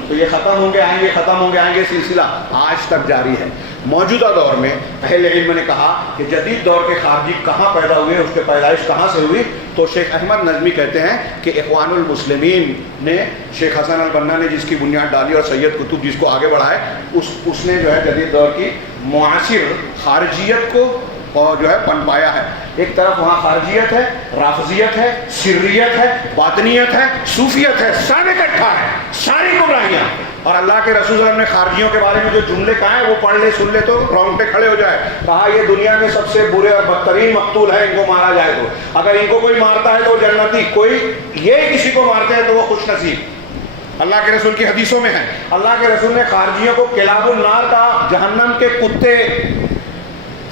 تو یہ ختم ہوں گے آئیں گے، ختم ہوں گے آئیں گے سلسلہ آج تک جاری ہے۔ موجودہ دور میں اہل علم نے کہا کہ جدید دور کے خارجی کہاں پیدا ہوئے، اس کے پیدائش کہاں سے ہوئی، تو شیخ احمد نجمی کہتے ہیں کہ اخوان المسلمین نے، شیخ حسن البنا نے جس کی بنیاد ڈالی اور سید قطب جس کو آگے بڑھائے، اس نے جو ہے جدید دور کی معاصر خارجیت کو اور جو ہے پنپایا ہے۔ ایک طرف وہاں خارجیت ہے، رافضیت ہے، سریت ہے، باطنیت ہے، صوفیت ہے، سب اکٹھا ہے، ساری گمراہیاں۔ اور اللہ کے رسول صلی اللہ علیہ وسلم نے خارجیوں کے بارے میں جو جملے کہا ہے وہ پڑھ لے، سن لے تو رونگٹے کھڑے ہو جائے۔ کہا یہ دنیا میں سب سے برے اور بدترین مقتول ہے، ان کو مارا جائے تو اگر ان کو کوئی مارتا ہے تو وہ جنتی، کوئی یہ کسی کو مارتے ہیں تو وہ خوش نصیب۔ اللہ کے رسول کی حدیثوں میں ہے، اللہ کے رسول نے خارجیوں کو کلاب النار کہا، جہنم کے کتے۔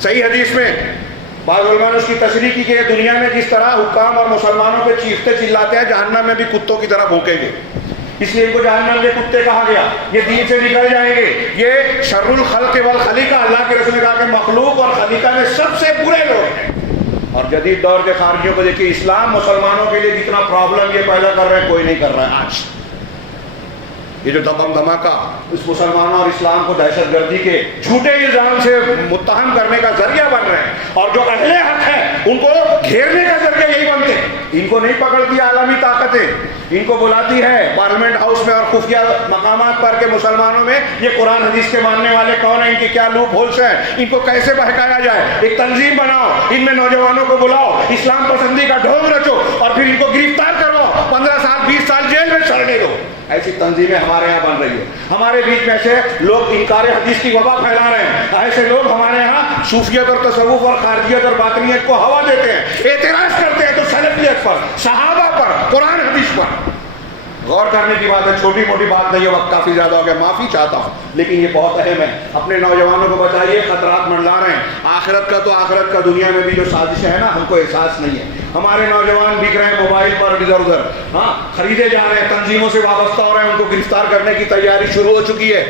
صحیح حدیث میں بعض علماء نے اس کی تشریح کی کہ دنیا میں جس طرح حکام اور مسلمانوں پہ چیختے چلاتے ہیں، جہنم میں بھی کتوں کی طرح بھونکیں گے، اس لیے ان کو جہنم کے کتے کہا گیا۔ یہ دین سے نکل جائیں گے، یہ شر الخلق والخلیقہ، اللہ کے رسول نے کہا کہ مخلوق اور خلیقہ میں سب سے برے لوگ ہیں۔ اور جدید دور کے خارجیوں کو دیکھیے، اسلام مسلمانوں کے لیے جتنا پرابلم یہ پیدا کر رہے ہیں کوئی نہیں کر رہا ہے آج۔ یہ جو دمم دھماکہ اس مسلمانوں اور اسلام کو دہشت گردی کے جھوٹے الزام سے متہم کرنے کا ذریعہ بن رہے ہیں، اور جو اہل حق ہیں ان کو گھیرنے کا ذریعہ یہی بنتے ہیں۔ ان کو نہیں پکڑتی عالمی طاقتیں، ان کو بلاتی ہے پارلیمنٹ ہاؤس میں اور خفیہ مقامات پر کہ مسلمانوں میں یہ قرآن حدیث کے ماننے والے کون ہیں، ان کی کیا لوپ ہولس ہیں، ان کو کیسے بہکایا جائے۔ ایک تنظیم بناؤ، ان میں نوجوانوں کو بلاؤ، اسلام پسندی کا ڈھول رچو اور پھر ان کو گرفتار کرو، 15 سال 20 سال جیل میں سڑنے دو۔ ایسی تنظیمیں ہمارے یہاں بن رہی ہے۔ ہمارے بیچ میں سے لوگ انکار حدیث کی وبا پھیلا رہے ہیں، ایسے لوگ ہمارے یہاں صوفیت اور تصوف اور خارجیت اور باطنیت کو ہوا دیتے ہیں، اعتراض کرتے ہیں تو سلفیت پر، صحابہ پر، قرآن حدیث پر۔ غور کرنے کی بات ہے، چھوٹی موٹی بات نہیں ہے، وقت کافی زیادہ ہو گیا، معافی چاہتا ہوں، لیکن یہ بہت اہم ہے۔ اپنے نوجوانوں کو بتائیے، خطرات منڈلا رہے ہیں، آخرت کا تو آخرت کا، دنیا میں بھی جو سازشیں ہیں نا ہم کو احساس نہیں ہے۔ ہمارے نوجوان بک رہے ہیں موبائل پر ادھر ادھر، ہاں خریدے جا رہے ہیں، تنظیموں سے وابستہ ہو رہے ہیں، ان کو گرفتار کرنے کی تیاری شروع ہو چکی ہے۔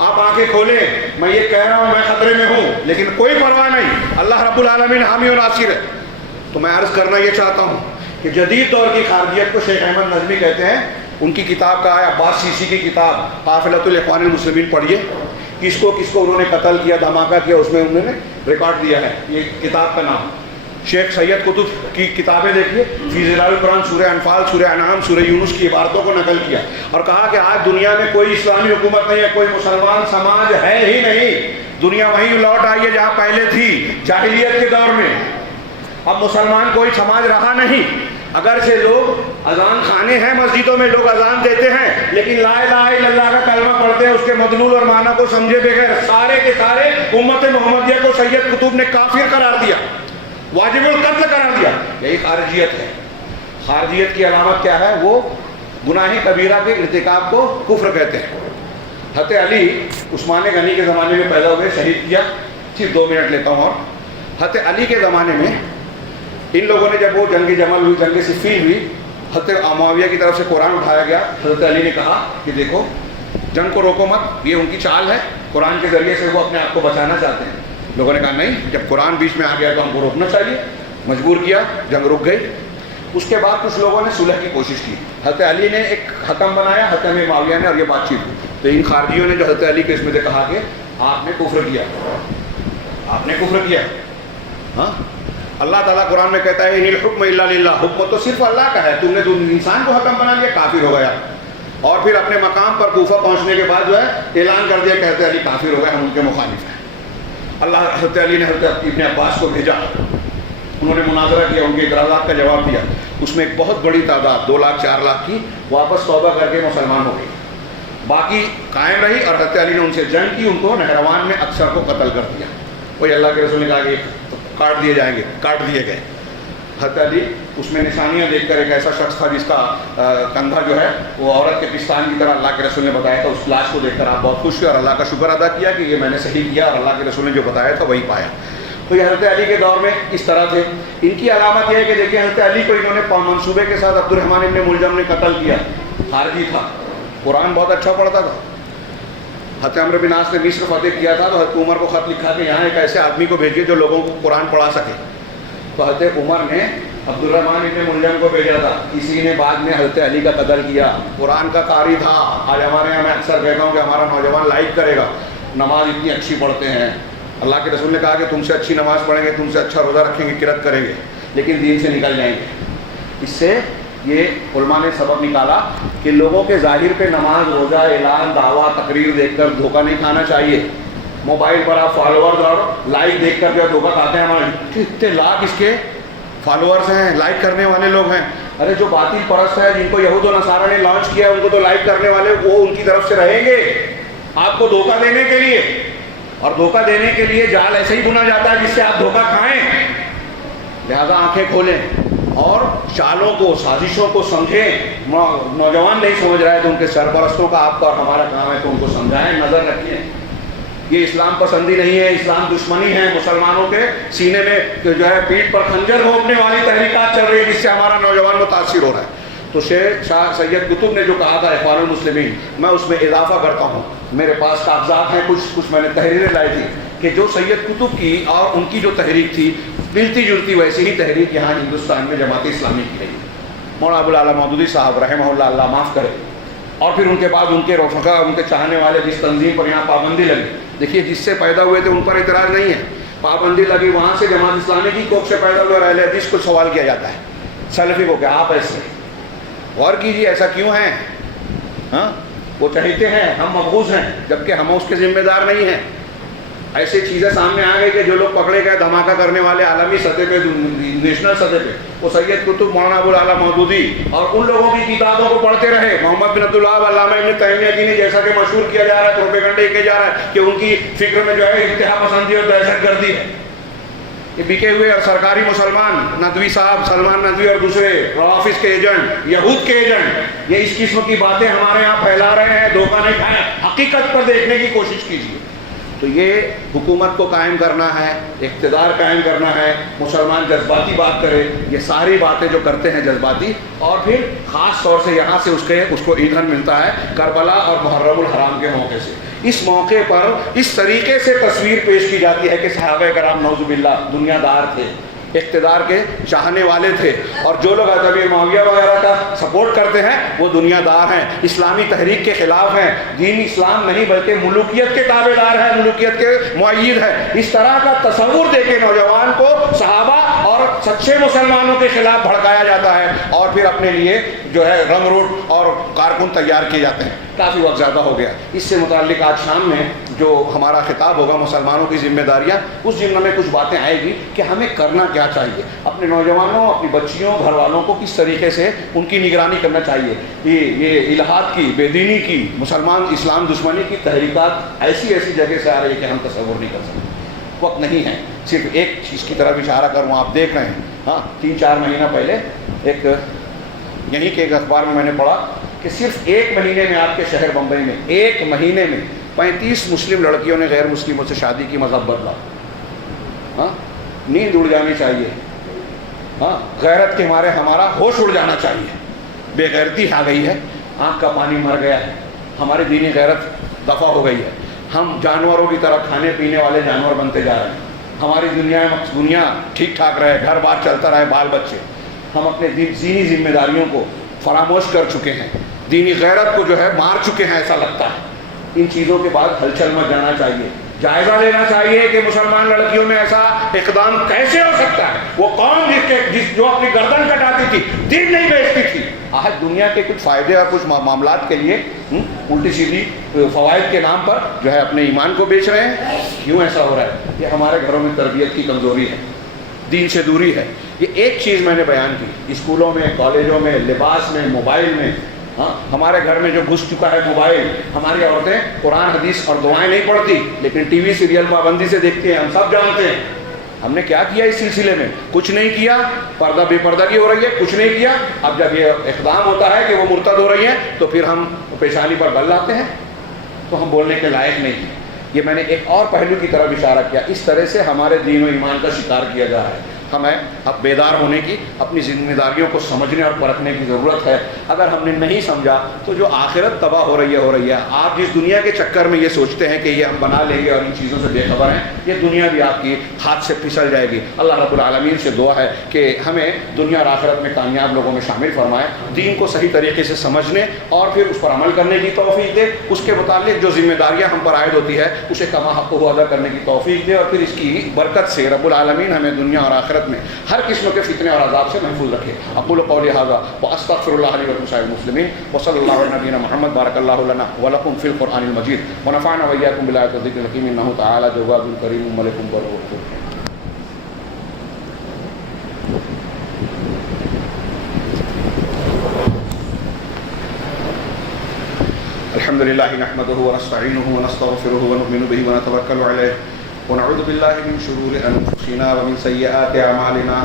آپ آنکھیں کھولیں، میں یہ کہہ رہا ہوں میں خطرے میں ہوں، لیکن کوئی پرواہ نہیں، اللہ رب العالمین حامی و ناصر ہے۔ تو میں عرض کرنا یہ چاہتا ہوں کہ جدید دور کی خارجیت کو شیخ احمد نظمی کہتے ہیں، ان کی کتاب کا ہے عباس سیسی کی کتاب قافلۃ الاخوان المسلمین، پڑھیے کس کو انہوں نے قتل کیا، دھماکہ کیا، اس میں انہوں نے ریکارڈ دیا ہے۔ یہ کتاب کا نام شیخ سید قطب کی کتابیں دیکھیے، فی ظلال القرآن، سورہ انفال، سورہ انعام، سورہ یونس کی عبارتوں کو نقل کیا اور کہا کہ آج دنیا میں کوئی اسلامی حکومت نہیں ہے، کوئی مسلمان سماج ہے ہی نہیں، دنیا وہیں لوٹ آئی ہے جہاں پہلے تھی جاہلیت کے دور میں۔ اب مسلمان کوئی سماج رہا نہیں، اگرچہ لوگ اذان خانے ہیں، مسجدوں میں لوگ اذان دیتے ہیں، لیکن لا الہ الا اللہ کا کلمہ پڑھتے ہیں، اس کے مدلول اور معنی کو سمجھے بغیر سارے کے سارے امت محمدیہ کو سید قطب نے کافر قرار دیا، واجب القتل قرار دیا۔ یہی خارجیت ہے۔ خارجیت کی علامت کیا ہے؟ وہ گناہ کبیرہ کے ارتکاب کو کفر کہتے ہیں۔ حضرت علی عثمان غنی کے زمانے میں پیدا ہوئے، شہید کیا، صرف 2 منٹ لیتا ہوں۔ اور حضرت علی کے زمانے میں ان لوگوں نے جب وہ جنگ جمل ہوئی، جنگ صفین ہوئی، حضرت معاویہ کی طرف سے قرآن اٹھایا گیا، حضرت علی نے کہا کہ دیکھو جنگ کو روکو مت، یہ ان کی چال ہے، قرآن کے ذریعے سے وہ اپنے آپ کو بچانا چاہتے ہیں۔ لوگوں نے کہا نہیں، جب قرآن بیچ میں آ گیا تو ہم کو روکنا چاہیے، مجبور کیا، جنگ رک گئی۔ اس کے بعد کچھ لوگوں نے صلح کی کوشش کی، حضرت علی نے ایک حکم بنایا، حضرت معاویہ نے، اور یہ بات چیت ہوئی۔ تو ان خارجیوں نے جو حضرت علی کے اس میں سے کہا کہ آپ نے کفر کیا، آپ نے کفر کیا۔ ہاں اللہ تعالیٰ قرآن میں کہتا ہے ان الحکم الا للہ، حکم تو صرف اللہ کا ہے، تم نے تو انسان کو حکم بنا لیا، کافر ہو گیا۔ اور پھر اپنے مقام پر کوفہ پہنچنے کے بعد جو ہے اعلان کر دیا کہ حضرت علی کافر ہو گئے، ہم ان کے مخالف ہیں۔ اللہ حضرت علی نے حضرت ابن عباس کو بھیجا، انہوں نے مناظرہ کیا، ان کے اعتراضات کا جواب دیا۔ اس میں ایک بہت بڑی تعداد 2 لاکھ 4 لاکھ کی واپس توبہ کر کے مسلمان ہو گئی، باقی قائم رہی، اور حضرت علی نے ان سے جنگ کی، ان کو نہروان میں اکثر کو قتل کر دیا۔ وہی اللہ کے رسول نے کہا کہ کاٹ دیے جائیں گے، کاٹ دیے گئے۔ حضرت علی اس میں نشانیاں دیکھ کر، ایک ایسا شخص تھا جس کا کندھا جو ہے وہ عورت کے پستان کی طرح اللہ کے رسول نے بتایا تھا، اس لاش کو دیکھ کر آپ بہت خوش ہوئے اور اللہ کا شکر ادا کیا کہ یہ میں نے صحیح کیا اور اللہ کے رسول نے جو بتایا تھا وہی پایا۔ تو یہ حضرت علی کے دور میں اس طرح تھے۔ ان کی علامت یہ ہے کہ دیکھیں حضرت علی کو انہوں نے منصوبے کے ساتھ عبد الرحمن ابن ملجم نے قتل کیا، خارجی تھا، قرآن بہت اچھا پڑھتا تھا۔ حضرت عمرو بن عاص نے مصر فتح کیا تھا، تو حضرت عمر کو خط لکھا کہ یہاں ایک ایسے آدمی کو بھیجیے جو لوگوں کو قرآن پڑھا سکے۔ تو حضرت عمر نے عبد الرحمن ابن ملجم کو بھیجا تھا، اسی نے بعد میں حضرت علی کا قتل کیا۔ قرآن کا قاری تھا۔ آج ہمارے یہاں میں اکثر کہتا ہوں کہ ہمارا نوجوان لائک کرے گا، نماز اتنی اچھی پڑھتے ہیں، اللہ کے رسول نے کہا کہ تم سے اچھی نماز پڑھیں گے، تم سے اچھا روزہ رکھیں گے، قرأت کریں گے، لیکن دین سے نکل جائیں گے۔ اس سے یہ علماء نے سبب نکالا کہ لوگوں کے ظاہر پہ نماز، روزہ، اعلان، دعویٰ، تقریر دیکھ کر دھوکہ نہیں کھانا چاہیے۔ موبائل پر آپ فالوورز اور لائک دیکھ کر جو دھوکہ کھاتے ہیں، ہمارے اتنے لاکھ اس کے فالوورز ہیں، لائک کرنے والے لوگ ہیں۔ ارے جو باطل پرست ہے، جن کو یہود و نصارہ نے لانچ کیا، ان کو تو لائک کرنے والے وہ ان کی طرف سے رہیں گے آپ کو دھوکہ دینے کے لیے، اور دھوکہ دینے کے لیے جال ایسے ہی بنا جاتا ہے جس سے آپ دھوکہ کھائیں۔ لہذا آنکھیں کھولیں اور چالوں کو، سازشوں کو سمجھیں۔ نوجوان نہیں سمجھ رہے تو ان کے سرپرستوں کا آپ کا اور ہمارا کام ہے تو ان کو سمجھائیں، نظر رکھیں۔ یہ اسلام پسندی نہیں ہے، اسلام دشمنی ہے۔ مسلمانوں کے سینے میں جو ہے پیٹھ پر خنجر گھونپنے والی تحریکات چل رہی ہے جس سے ہمارا نوجوان متاثر ہو رہا ہے۔ تو شاہ سید قطب نے جو کہا تھا اخوان المسلمین، میں اس میں اضافہ کرتا ہوں، میرے پاس کاغذات ہیں، کچھ میں نے تحریریں لائی تھی کہ جو سید قطب کی اور ان کی جو تحریک تھی ملتی جلتی ویسی ہی تحریک یہاں ہندوستان میں جماعت اسلامی کی رہی۔ مولانا ابوالعلا مودودی صاحب رحمہ اللہ، اللہ معاف کرے، اور پھر ان کے بعد ان کے رفقا، ان کے چاہنے والے جس تنظیم پر یہاں پابندی لگی، دیکھیے جس سے پیدا ہوئے تھے ان پر اعتراض نہیں ہے، پابندی لگی وہاں سے جماعت اسلامی کی کوکھ سے پیدا ہوئے اہل حدیث کو سوال کیا جاتا ہے، سلفی کو، کہ آپ ایسے غور کیجیے ایسا کیوں ہے؟ ہاں وہ چہیتے ہیں، ہم مقبوض ہیں، جبکہ ہم اس کے ذمہ دار نہیں ہیں۔ ایسی چیزیں سامنے آ گئی کہ جو لوگ پکڑے گئے دھماکہ کرنے والے عالمی سطح پہ، نیشنل سطح پہ، وہ سید قطب، مولانا ابوالعلا مودودی اور ان لوگوں کی کتابوں کو پڑھتے رہے، محمد بن عبدالوہاب، علامہ ابن تیمیہ کی، جیسا کہ مشہور کیا جا رہا ہے، پروپیگنڈے کیا جا رہا ہے کہ ان کی فکر میں جو ہے انتہا پسندی اور دہشت گردی ہے۔ یہ بکے ہوئے اور سرکاری مسلمان، ندوی صاحب، سلمان ندوی اور دوسرے روافظ کے ایجنٹ، یہود کے ایجنٹ، یہ اس قسم کی باتیں ہمارے یہاں پھیلا رہے ہیں۔ دھوکہ نہیں کھائیں، حقیقت پر دیکھنے کی کوشش کیجیے۔ تو یہ حکومت کو قائم کرنا ہے، اقتدار قائم کرنا ہے، مسلمان جذباتی بات کرے، یہ ساری باتیں جو کرتے ہیں جذباتی، اور پھر خاص طور سے یہاں سے اس کو ایندھن ملتا ہے کربلا اور محرم الحرام کے موقع سے۔ اس موقع پر اس طریقے سے تصویر پیش کی جاتی ہے کہ صحابہ کرام نعوذ باللہ دنیا دار تھے، اقتدار کے چاہنے والے تھے، اور جو لوگ ابی معاویہ وغیرہ کا سپورٹ کرتے ہیں وہ دنیا دار ہیں، اسلامی تحریک کے خلاف ہیں، دین اسلام نہیں بلکہ ملوکیت کے تابع دار ہیں، ملوکیت کے مؤید ہیں۔ اس طرح کا تصور دے کے نوجوان کو صحابہ اور سچے مسلمانوں کے خلاف بھڑکایا جاتا ہے، اور پھر اپنے لیے جو ہے رنگ روٹ اور کارکن تیار کیے جاتے ہیں۔ کافی وقت زیادہ ہو گیا، اس سے متعلق آج شام میں جو ہمارا خطاب ہوگا مسلمانوں کی ذمہ داریاں، اس ضمن میں کچھ باتیں آئے گی کہ ہمیں کرنا کیا چاہیے، اپنے نوجوانوں، اپنی بچیوں، گھر والوں کو کس طریقے سے ان کی نگرانی کرنا چاہیے۔ یہ الہاد کی، بے دینی کی، مسلمان اسلام دشمنی کی تحریکات ایسی جگہ سے آ رہی ہے کہ ہم تصور نہیں کر سکتے۔ وقت نہیں ہے، صرف ایک چیز کی طرف اشارہ کروں، آپ دیکھ رہے ہیں، ہاں 3-4 مہینہ پہلے ایک یہیں کے ایک اخبار میں نے پڑھا کہ صرف 1 مہینے میں آپ کے شہر بمبئی میں 1 مہینے میں 35 مسلم لڑکیوں نے غیر مسلموں سے شادی کی، مذہب بدلا۔ ہاں نیند اڑ جانی چاہیے، ہاں غیرت کے مارے ہمارا ہوش اڑ جانا چاہیے۔ بے غیرتی آ گئی ہے، آنکھ کا پانی مر گیا ہے، ہماری دینی غیرت دفع ہو گئی ہے، ہم جانوروں کی طرح کھانے پینے والے جانور بنتے جا رہے ہیں۔ ہماری دنیا ٹھیک ٹھاک رہے، گھر بار چلتا رہے، بال بچے، ہم اپنے دینی ذمہ داریوں کو فراموش کر چکے ہیں، دینی غیرت کو جو ہے مار چکے ہیں ایسا لگتا ہے۔ ان چیزوں کے بعد ہلچل مچ جانا چاہیے، جائزہ لینا چاہیے کہ مسلمان لڑکیوں میں ایسا اقدام کیسے ہو سکتا ہے۔ وہ قوم جو اپنی گردن کٹاتی تھی، دین نہیں بیچتی تھی، آج دنیا کے کچھ فائدے اور کچھ معاملات کے لیے الٹی سیدھی فوائد کے نام پر جو ہے اپنے ایمان کو بیچ رہے ہیں۔ کیوں ایسا ہو رہا ہے؟ یہ ہمارے گھروں میں تربیت کی کمزوری ہے، دین سے دوری ہے۔ یہ ایک چیز میں نے بیان کی، اسکولوں میں، کالجوں میں، لباس میں، موبائل میں، ہاں ہمارے گھر میں جو گھس چکا ہے موبائل، ہماری عورتیں قرآن حدیث اور دعائیں نہیں پڑھتی لیکن ٹی وی سیریل پابندی سے دیکھتی ہیں، ہم سب جانتے ہیں۔ ہم نے کیا کیا اس سلسلے میں؟ کچھ نہیں کیا، پردہ بے پردگی ہو رہی ہے، کچھ نہیں کیا۔ اب جب یہ اقدام ہوتا ہے کہ وہ مرتد ہو رہی ہیں تو پھر ہم پیشانی پر بل لاتے ہیں، تو ہم بولنے کے لائق نہیں ہیں۔ یہ میں نے ایک اور پہلو کی طرف اشارہ کیا، اس طرح سے ہمارے دین و ایمان کا شکار کیا جا رہا ہے۔ ہمیں اب بیدار ہونے کی، اپنی ذمہ داریوں کو سمجھنے اور پرکھنے کی ضرورت ہے۔ اگر ہم نے نہیں سمجھا تو جو آخرت تباہ ہو رہی ہے۔ آپ جس دنیا کے چکر میں یہ سوچتے ہیں کہ یہ ہم بنا لیں گے اور ان چیزوں سے بے خبر ہیں، یہ دنیا بھی آپ کی ہاتھ سے پھسل جائے گی۔ اللہ رب العالمین سے دعا ہے کہ ہمیں دنیا اور آخرت میں کامیاب لوگوں میں شامل فرمائے، دین کو صحیح طریقے سے سمجھنے اور پھر اس پر عمل کرنے کی توفیق دے، اس کے متعلق جو ذمہ داریاں ہم پر عائد ہوتی ہے اسے کما حق کو ادا کرنے کی توفیق دے، اور پھر اس کی برکت سے رب العالمین ہمیں دنیا اور آخرت میں ہر قسم کے فتنے اور عذاب سے محفوظ رکھے۔ اقول قولی ھذا واستغفر اللہ لی ولکم سائر المسلمین وصلی اللہ علی نبینا محمد بارک اللہ لنا ولکم فی القرآن المجید ونفعنا وإیاکم بالآیات والذکر الحکیم انہ تعالی جواد کریم ملک بر رؤوف۔ الحمد للہ نحمدہ ونستعینہ ونستغفرہ ونؤمن بہ ونتوکل علیہ ونعوذ باللہ من شرور انفسنا ومن سیئات اعمالنا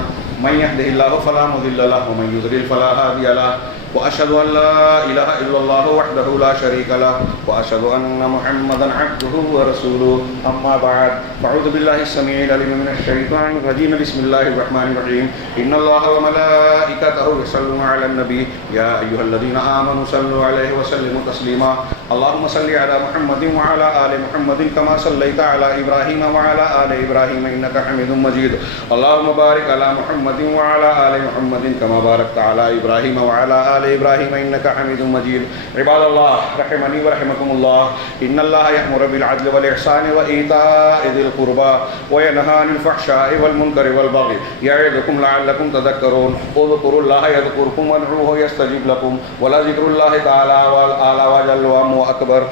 من يهده الله فلا مضل له ومن يضلل فلا هادي له واشهد ان لا اله الا الله وحده لا شريك له واشهد ان محمدا عبده ورسوله اما بعد فاعوذ بالله السميع العليم من الشيطان الرجيم بسم الله الرحمن الرحيم ان الله وملائكته يصلون على النبي يا ايها الذين امنوا صلوا عليه وسلموا تسليما اللهم صل على محمد وعلى ال محمد كما صليت على ابراهيم وعلى ال ابراهيم انك حميد مجيد اللهم بارك على محمد وعلى ال محمد كما باركت على ابراهيم وعلى ال آل إبراهيم إنك حميد مجيد. عباد الله رحمني ورحمكم الله، إن الله يأمر بالعدل والإحسان وإيتاء ذي القربى وينهى عن الفحشاء والمنكر والبغي يعظكم لعلكم تذكرون. اذكروا الله يذكركم وادعوه يستجب لكم ولذكر الله تعالى وجل وأكبر.